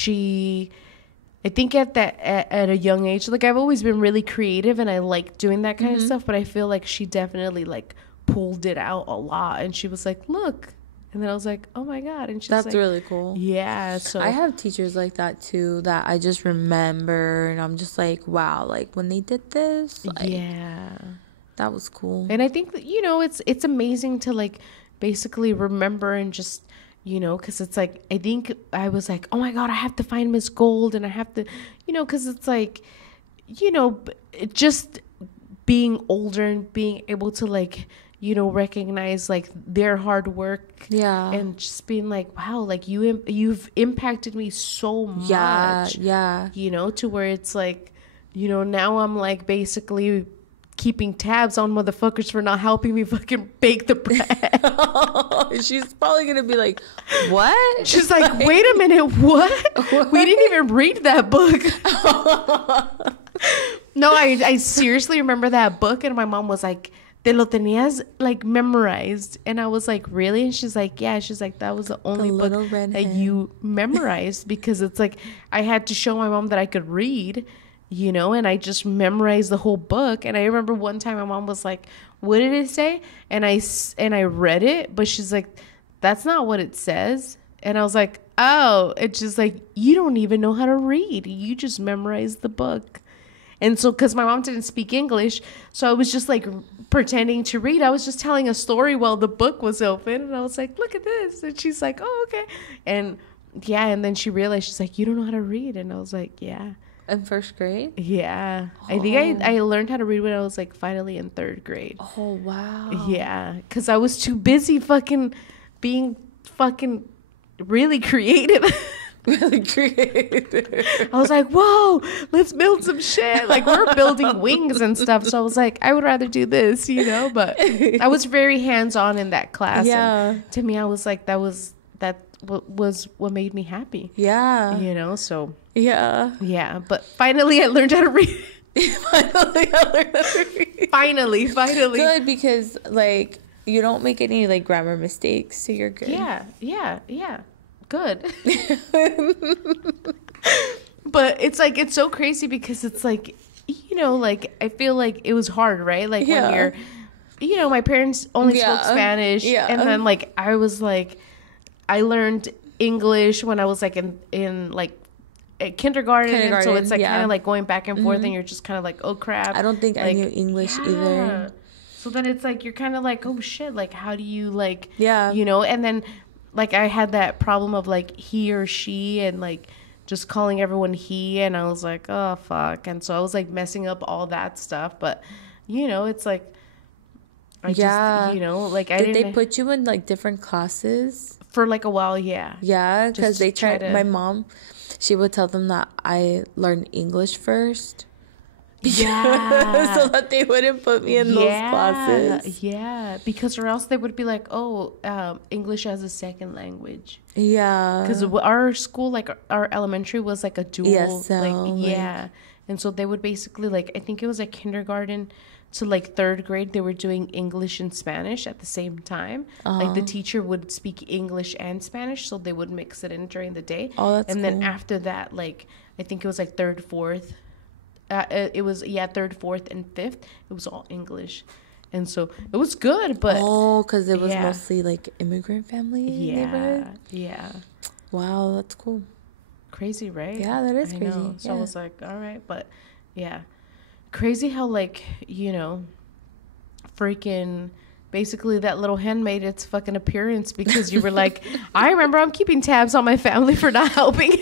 I think at a young age, like I've always been really creative and I like doing that kind of stuff, but I feel like she definitely like pulled it out a lot. And she was like, look. And then I was like, oh my God. And she's that's like, really cool. Yeah. So I have teachers like that too that I just remember and I'm just like, wow, like when they did this, like, that was cool. And I think that, you know, it's amazing to like basically remember and just, you know, because it's like, I think I was like, oh my God, I have to find Miss Gold and I have to, you know, because it's like, you know, just being older and being able to like, you know, recognize like their hard work and just being like, wow, like you've impacted me so much, you know, to where it's like, you know, now I'm like basically keeping tabs on motherfuckers for not helping me fucking bake the bread. She's probably gonna be like, what? She's like, wait a minute, what? We didn't even read that book. No, I seriously remember that book and my mom was like, te lo tenías like memorized. And I was like, really? And she's like, yeah. She's like, that was the only book that you memorized, because it's like I had to show my mom that I could read, you know, and I just memorized the whole book. And I remember one time my mom was like, what did it say? And I read it, but she's like, that's not what it says. And I was like, oh, it's just like, you don't even know how to read. You just memorized the book. And so, because my mom didn't speak English, so I was just like pretending to read. I was just telling a story while the book was open. And I was like, look at this. And she's like, oh, okay. And yeah, and then she realized, she's like, you don't know how to read. And I was like, yeah. In first grade? Yeah. I think I learned how to read when I was like finally in third grade. Oh, wow. Yeah. Because I was too busy being fucking really creative. Really creative. I was like, whoa, let's build some shit. Like, we're building wings and stuff. So I was like, I would rather do this, But I was very hands-on in that class. Yeah. And to me, I was like, that was what made me happy. Yeah. So. Yeah. Yeah. But finally, I learned how to read. Finally. Good, because, like, you don't make any, like, grammar mistakes, so you're good. Yeah. Good. But it's like, it's so crazy because it's like, like, I feel like it was hard, right? Like, when you're, my parents only spoke Spanish. And then, like, I was like, I learned English when I was like in like kindergarten, so it's like kind of like going back and forth, and you're just kind of like, oh crap. I don't think I knew English either. So then it's like you're kind of like, oh shit, like how do you like, and then like I had that problem of like he or she and like just calling everyone he, and I was like, oh fuck, and so I was like messing up all that stuff, but it's like I just like did they put you in like different classes? For like a while, yeah. Yeah, because they tried. My mom, she would tell them that I learned English first. Yeah. So that they wouldn't put me in those classes. Yeah, because or else they would be like, oh, English as a second language. Yeah. Because our school, like our elementary, was like a dual. ESL, and so they would basically like, I think it was like kindergarten to like third grade, they were doing English and Spanish at the same time. Like the teacher would speak English and Spanish, so they would mix it in during the day. Oh, that's and cool. Then after that, like I think it was like third, fourth. It was third, fourth, and fifth. It was all English, and so it was good. But because it was mostly like immigrant family neighborhood. Yeah. Wow, that's cool. Crazy, right? Yeah, that is crazy. So I was like, all right, but yeah. Crazy how like freaking basically that little hen made its fucking appearance because you were like, I remember I'm keeping tabs on my family for not helping.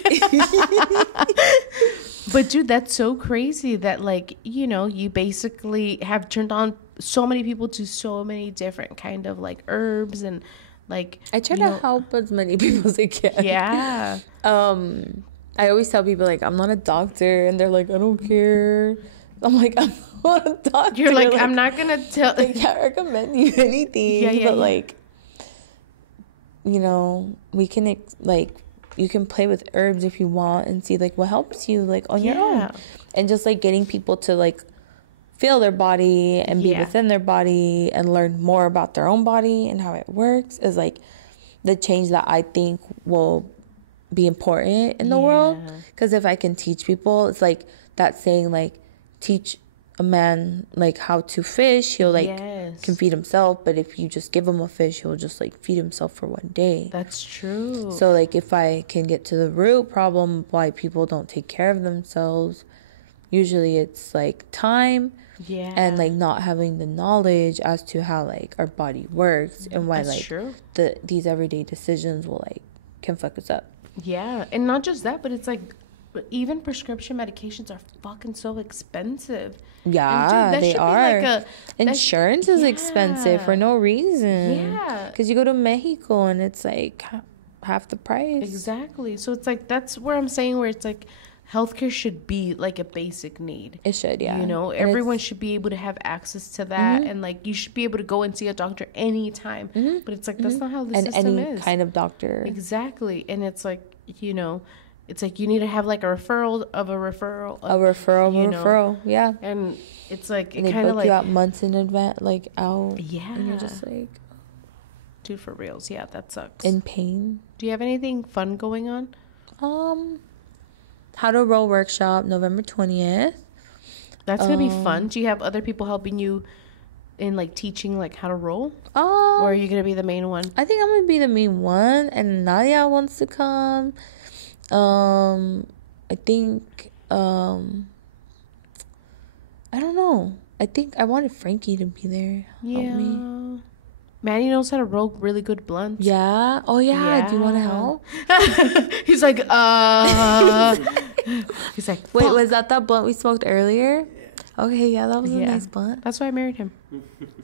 But dude, that's so crazy that like you basically have turned on so many people to so many different kind of like herbs and like I try to help as many people as I can. Yeah. I always tell people like I'm not a doctor, and they're like, I don't care. I'm like, I'm not a doctor. You're like I'm not gonna tell. I can't recommend you anything. But like, we can like you can play with herbs if you want and see like what helps you like on your own, and just like getting people to like feel their body and be within their body and learn more about their own body and how it works is like the change that I think will be important in the world. Because if I can teach people, it's like that saying like, teach a man like how to fish, he'll like can feed himself, but if you just give him a fish, he'll just like feed himself for one day. That's true. So like if I can get to the root problem why people don't take care of themselves, usually it's like time and like not having the knowledge as to how like our body works and why these everyday decisions will like can fuck us up. And not just that, but it's like even prescription medications are fucking so expensive. Yeah, dude, they are. Like insurance is expensive for no reason. Yeah. Because you go to Mexico and it's like half the price. Exactly. So it's like, that's where I'm saying where it's like healthcare should be like a basic need. It should, yeah. Everyone should be able to have access to that. And like you should be able to go and see a doctor anytime. But it's like, that's not how the system is. Any kind of doctor. Exactly. And it's like, it's like you need to have like a referral. Yeah. And it's like, and it kind of like you out months in advance, like out. Yeah. And you're just like, dude, for reals. Yeah, that sucks. In pain. Do you have anything fun going on? How to Roll workshop, November 20th. That's gonna be fun. Do you have other people helping you in like teaching like how to roll? Or are you gonna be the main one? I think I'm gonna be the main one, and Nadia wants to come. I think I don't know. I think I wanted Frankie to be there. Help me. Manny knows how to roll really good blunts. Yeah. Oh yeah. Do you want to help? He's like, He's like, wait, was that blunt we smoked earlier? Okay, yeah, that was a nice blunt. That's why I married him.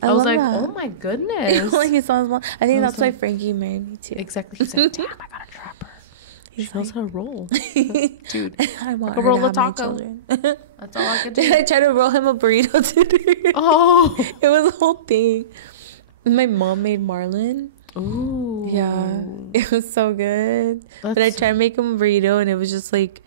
I was like, that. Oh my goodness. Like he saw his blunt. I think that's why Frankie married me too. Exactly. He's like, damn, I got a trapper. He knows how to roll. Dude, I want I can roll a taco. That's all I can do. I tried to roll him a burrito today. Oh. It was a whole thing. My mom made marlin. Ooh. Yeah. It was so good. But I tried to make him a burrito and it was just like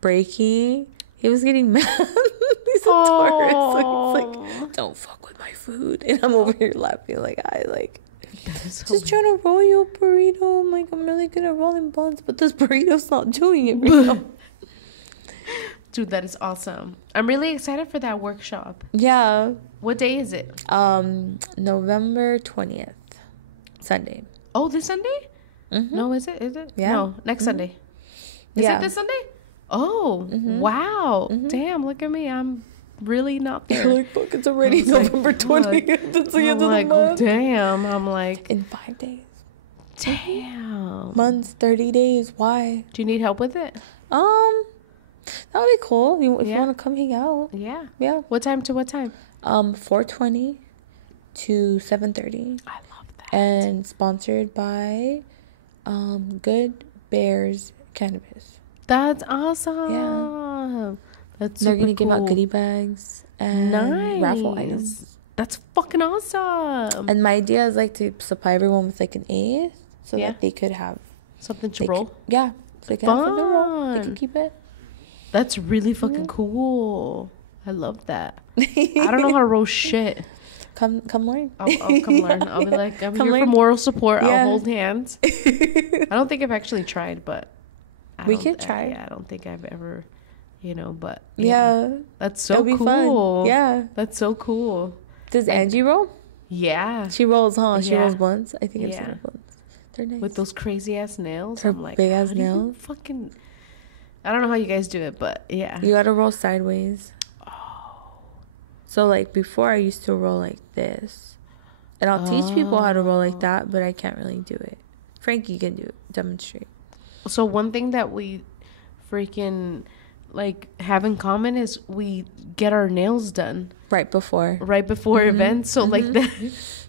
breaking. He was getting mad. He's a Taurus. So he's like, don't fuck with my food. And I'm over here laughing like just trying to roll you a burrito. I'm like, I'm really good at rolling buns, but this burrito's not doing it right now. Dude, that is awesome. I'm really excited for that workshop. Yeah. What day is it? November 20th. Sunday. Oh, this Sunday? Mm-hmm. No, is it? Is it? Yeah. No, next Sunday. Is it this Sunday? Oh, wow. Damn, look at me. I'm really not there. You're like, fuck, it's already November 20th. That's the end of the month. Damn. I'm like... In 5 days. Damn. Months, 30 days. Why? Do you need help with it? That would be cool. If you want to come hang out. Yeah. Yeah. What time to what time? 4:20 to 7:30. I love that. And sponsored by Good Bears Cannabis. That's awesome. Yeah. That's They're going to cool. give out goodie bags and raffle items. That's fucking awesome. And my idea is like to supply everyone with like an eighth so that they could have something to roll. So they can have something to roll. They can keep it. That's really fucking cool. I love that. I don't know how to roll shit. Come learn. I'll come learn. I'll be like, I'm here for moral support. I'll hold hands. I don't think I've actually tried, but we could try. I don't think I've ever, but that's so cool. Fun. Yeah, that's so cool. Does Angie roll? Yeah, she rolls, huh? She rolls blunts. I think I've seen her blunts. They're nice with those crazy ass nails. Her I'm like, big ass nails. Fucking. I don't know how you guys do it, but yeah. You gotta roll sideways. Oh. So like before, I used to roll like this, and I'll teach people how to roll like that, but I can't really do it. Frankie can do it. Demonstrate. So one thing that we freaking like have in common is we get our nails done right before events, so like that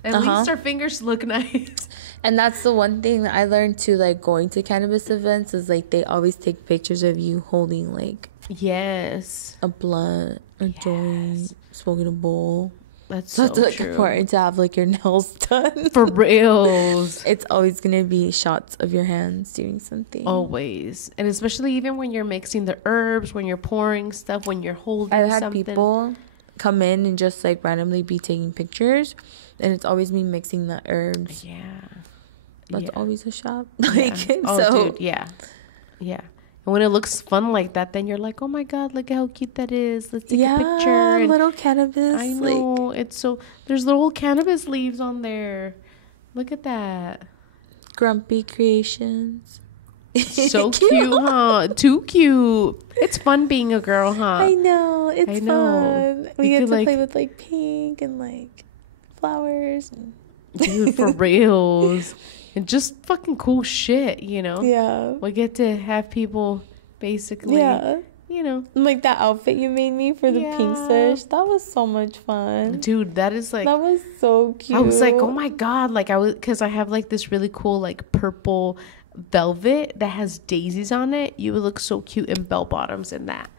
at least our fingers look nice. And that's the one thing that I learned too, like going to cannabis events is like they always take pictures of you holding like a blunt, a joint, smoking a bowl. That's like true. Important to have like your nails done for reals. It's always gonna be shots of your hands doing something. Always, and especially even when you're mixing the herbs, when you're pouring stuff, when you're holding. I've had people come in and just like randomly be taking pictures, and it's always me mixing the herbs. Yeah, that's always a shot. Like dude, yeah. And when it looks fun like that, then you're like, oh my God, look how cute that is. Let's take a picture. And little cannabis. I know. It's so, there's little cannabis leaves on there. Look at that. Grumpy Creations. So cute, huh? Too cute. It's fun being a girl, huh? I know. It's fun. We get to play with like pink and like flowers. Dude, for reals. And just fucking cool shit, Yeah. We get to have people basically, like that outfit you made me for the pink sesh. That was so much fun. Dude, that is like... That was so cute. I was like, oh my God. Like, because I have like this really cool like purple velvet that has daisies on it. You would look so cute in bell bottoms in that.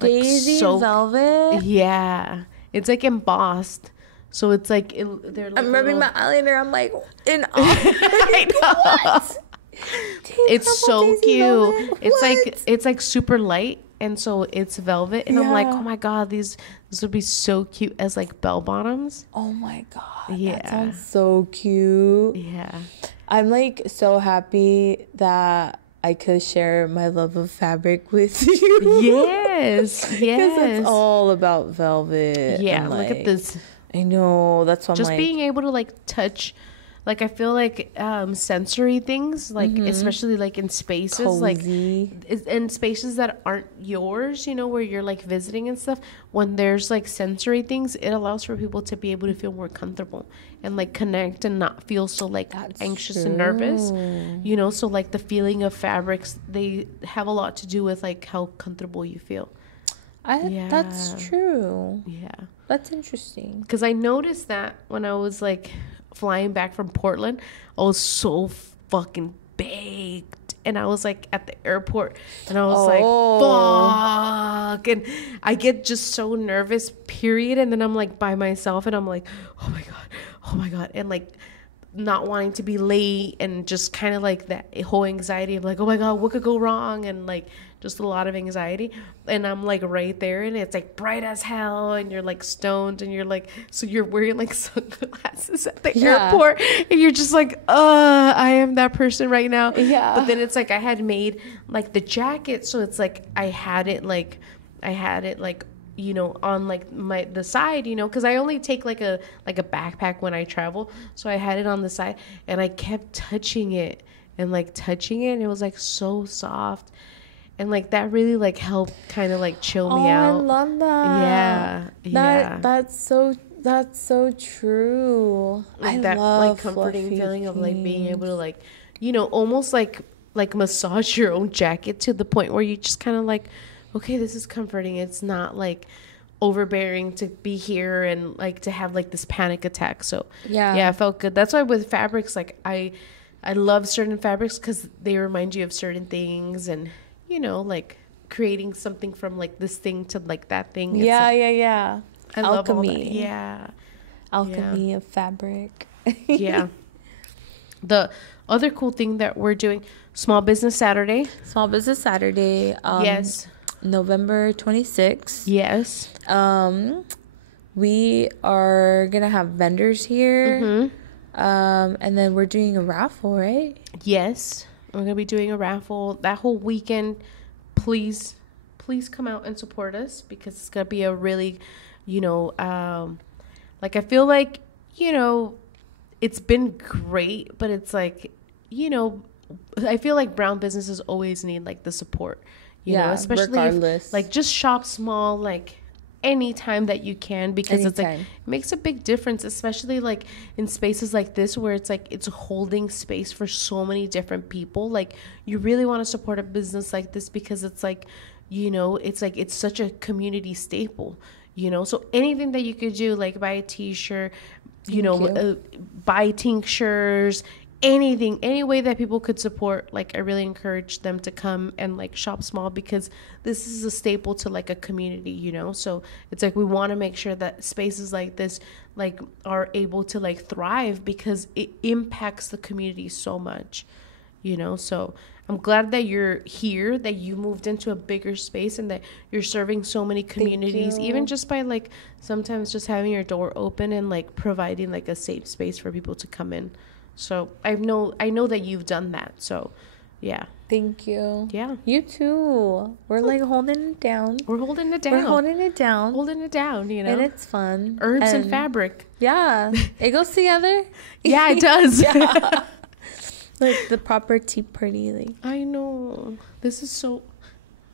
Like, daisy velvet? Yeah. It's like embossed. So it's like they're like I'm rubbing my eyeliner. I'm like I know. What? It's so cute. Velvet? It's like super light, and so it's velvet. And I'm like, oh my God, these would be so cute as like bell bottoms. Oh my God, that sounds so cute. Yeah, I'm like so happy that I could share my love of fabric with you. Yes, because it's all about velvet. Yeah, look at this. I know. That's what I'm just being able to like touch like I feel like sensory things, like especially like in spaces cozy. like in spaces that aren't yours, you know, where you're like visiting and stuff, when there's like sensory things, it allows for people to be able to feel more comfortable and like connect and not feel so like anxious and nervous, you know. So like the feeling of fabrics, they have a lot to do with like how comfortable you feel. That's true. Yeah, that's interesting. Because I noticed that when I was like flying back from Portland, I was so fucking baked, and I was like at the airport, and I was like, fuck, and I get just so nervous, period. And then I'm like by myself, and I'm like, oh my god, and like not wanting to be late, and just kind of like that whole anxiety of like, oh my god, what could go wrong, and like just a lot of anxiety. And I'm like right there, and it's like bright as hell, and you're like stoned, and you're like, so you're wearing like sunglasses at the airport, and you're just like, I am that person right now. But then it's like I had made like the jacket, so it's like I had it like you know, on like the side, you know, because I only take like a backpack when I travel, so I had it on the side, and I kept touching it, and it was like so soft, and like that really like helped kind of like chill me out. I love that. That's so true. Like I that love like comforting feeling things. of like being able to like, you know, almost like massage your own jacket to the point where you just kind of like, okay, this is comforting. It's not like overbearing to be here and like to have like this panic attack. So yeah, it felt good. That's why with fabrics, like I love certain fabrics because they remind you of certain things, and you know, like creating something from like this thing to like that thing. Yeah. I love all that. Yeah. Alchemy of fabric. Yeah. The other cool thing that we're doing, Small Business Saturday. Yes. November 26th. Yes. We are gonna have vendors here. And then we're doing a raffle, right? Yes. We're gonna be doing a raffle that whole weekend. Please come out and support us, because it's gonna be a really, you know, like I feel like, you know, it's been great, but it's like, you know, I feel like brown businesses always need like the support, you know, especially if, like, just shop small, like anytime that you can, because it's like it makes a big difference, especially like in spaces like this where it's like it's holding space for so many different people. Like you really want to support a business like this, because it's like, you know, it's like it's such a community staple, you know. So anything that you could do, like buy a t-shirt, you know, buy tinctures, anything, any way that people could support, like I really encourage them to come and like shop small, because this is a staple to like a community, you know. So it's like we want to make sure that spaces like this like are able to like thrive, because it impacts the community so much, you know. So I'm glad that you're here, that you moved into a bigger space, and that you're serving so many communities, even just by like sometimes just having your door open and like providing like a safe space for people to come in. So I know that you've done that. So yeah. Thank you. Yeah. You too. We're like holding it down. We're holding it down. You know. And it's fun. Herbs and fabric. Yeah. It goes together. Yeah, it does. Yeah. Like the proper tea party. Like I know. This is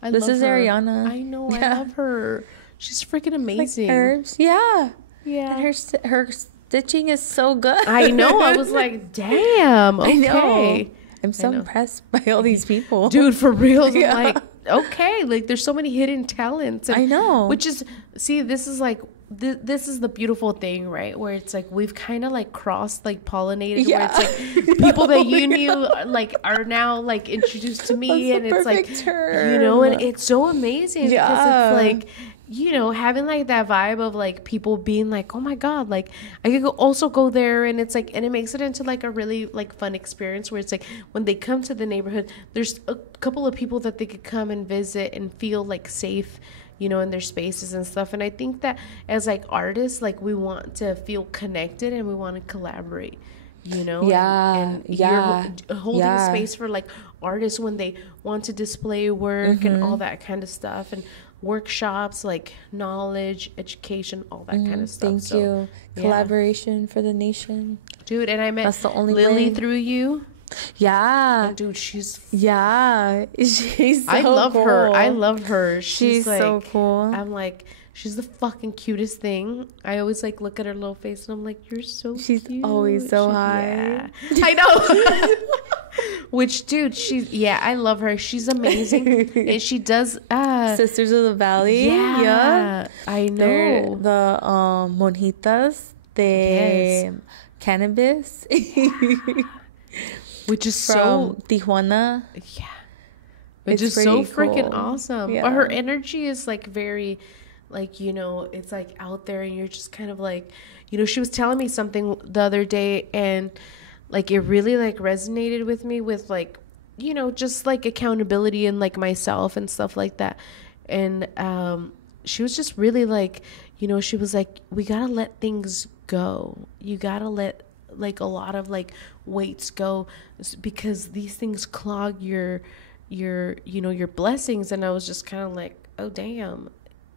Ariana. I know. Yeah. I love her. She's freaking amazing. Like herbs. Yeah. Yeah. And her stitching is so good. I know. I was like, damn. Okay. I know. I'm so impressed by all these people. Dude, for real. Yeah. I'm like, okay. Like, there's so many hidden talents. And, I know. Which is, see, this is like, this is the beautiful thing, right? Where it's like, we've kind of like crossed, like pollinated. Yeah. Where it's like, people that you knew, like, are now like introduced to me. That's and the it's like, term. You know, and it's so amazing. Yeah. Because it's like, you know, having like that vibe of like people being like, oh my God, like I could also go there. And it's like, and it makes it into like a really like fun experience, where it's like when they come to the neighborhood, there's a couple of people that they could come and visit and feel like safe, you know, in their spaces and stuff. And I think that as like artists, like we want to feel connected and we want to collaborate, you know. And you're holding space for like artists when they want to display work and all that kind of stuff, and workshops, like knowledge, education, all that kind of stuff. Thank you. Collaboration for the nation. dude. And I met That's the only Lily way. through you. Yeah. And dude, she's so I love cool. her. I love her. She's like, so cool. I'm like, she's the fucking cutest thing. I always like look at her little face and I'm like, you're so she's cute. always so high. Yeah. I know. Which, dude, I love her. She's amazing. And she does Sisters of the Valley. Yeah. I know. They're the monjitas de cannabis. Which is from so Tijuana. Yeah. Which is so freaking awesome. Yeah. But her energy is like very, like, you know, it's like out there and you're just kind of like, you know, she was telling me something the other day and like it really like resonated with me with like, you know, just like accountability and like myself and stuff like that. And she was just really like, you know, she was like, we gotta let things go. You gotta let like a lot of like weights go because these things clog your you know, your blessings. And I was just kind of like, oh damn,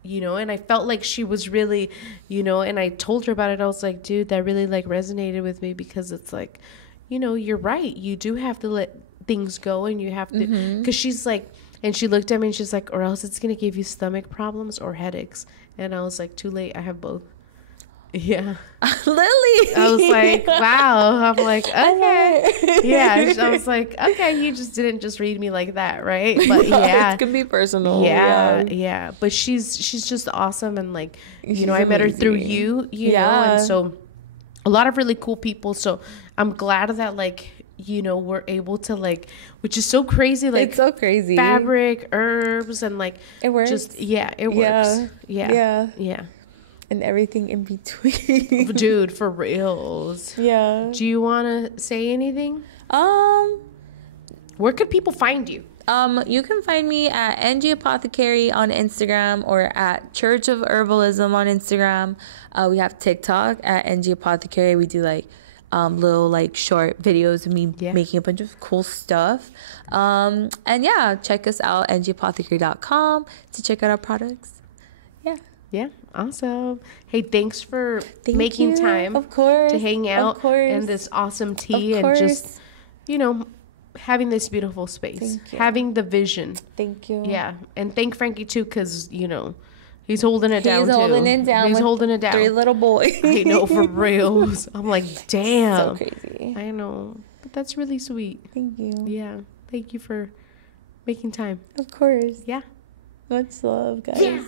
you know. And I felt like she was really, you know, and I told her about it. I was like, dude, that really like resonated with me because it's like, you know, you're right, you do have to let things go and you have to, because she's like, and she looked at me and she's like, or else it's gonna give you stomach problems or headaches. And I was like, too late, I have both. Yeah. Lily. I was like, wow. I'm like, okay. Yeah. I was like, okay, you just didn't just read me like that, right? But yeah. It could be personal. Yeah. But she's just awesome. And like, you know, I met her through you know, and so a lot of really cool people. So I'm glad that like, you know, we're able to like, which is so crazy. Like, it's so crazy. Fabric, herbs, and like, it works. Just, it works. Yeah. And everything in between. Dude, for reals. Yeah. Do you want to say anything? Where could people find you? You can find me at NG Apothecary on Instagram or at Church of Herbalism on Instagram. We have TikTok at NG Apothecary. We do like little like short videos of me making a bunch of cool stuff. And yeah, check us out, ngapothecary.com, to check out our products. Yeah, awesome. Hey, thanks for making time, of course, to hang out, of course, and this awesome tea, and just, you know, having this beautiful space, having the vision. Thank you. Yeah, and thank Frankie too, because, you know, he's holding it down too. He's holding it down. 3 little boys. I know, for real. I'm like, damn. So crazy. I know, but that's really sweet. Thank you. Yeah, thank you for making time. Of course. Yeah. Much love, guys. Yeah.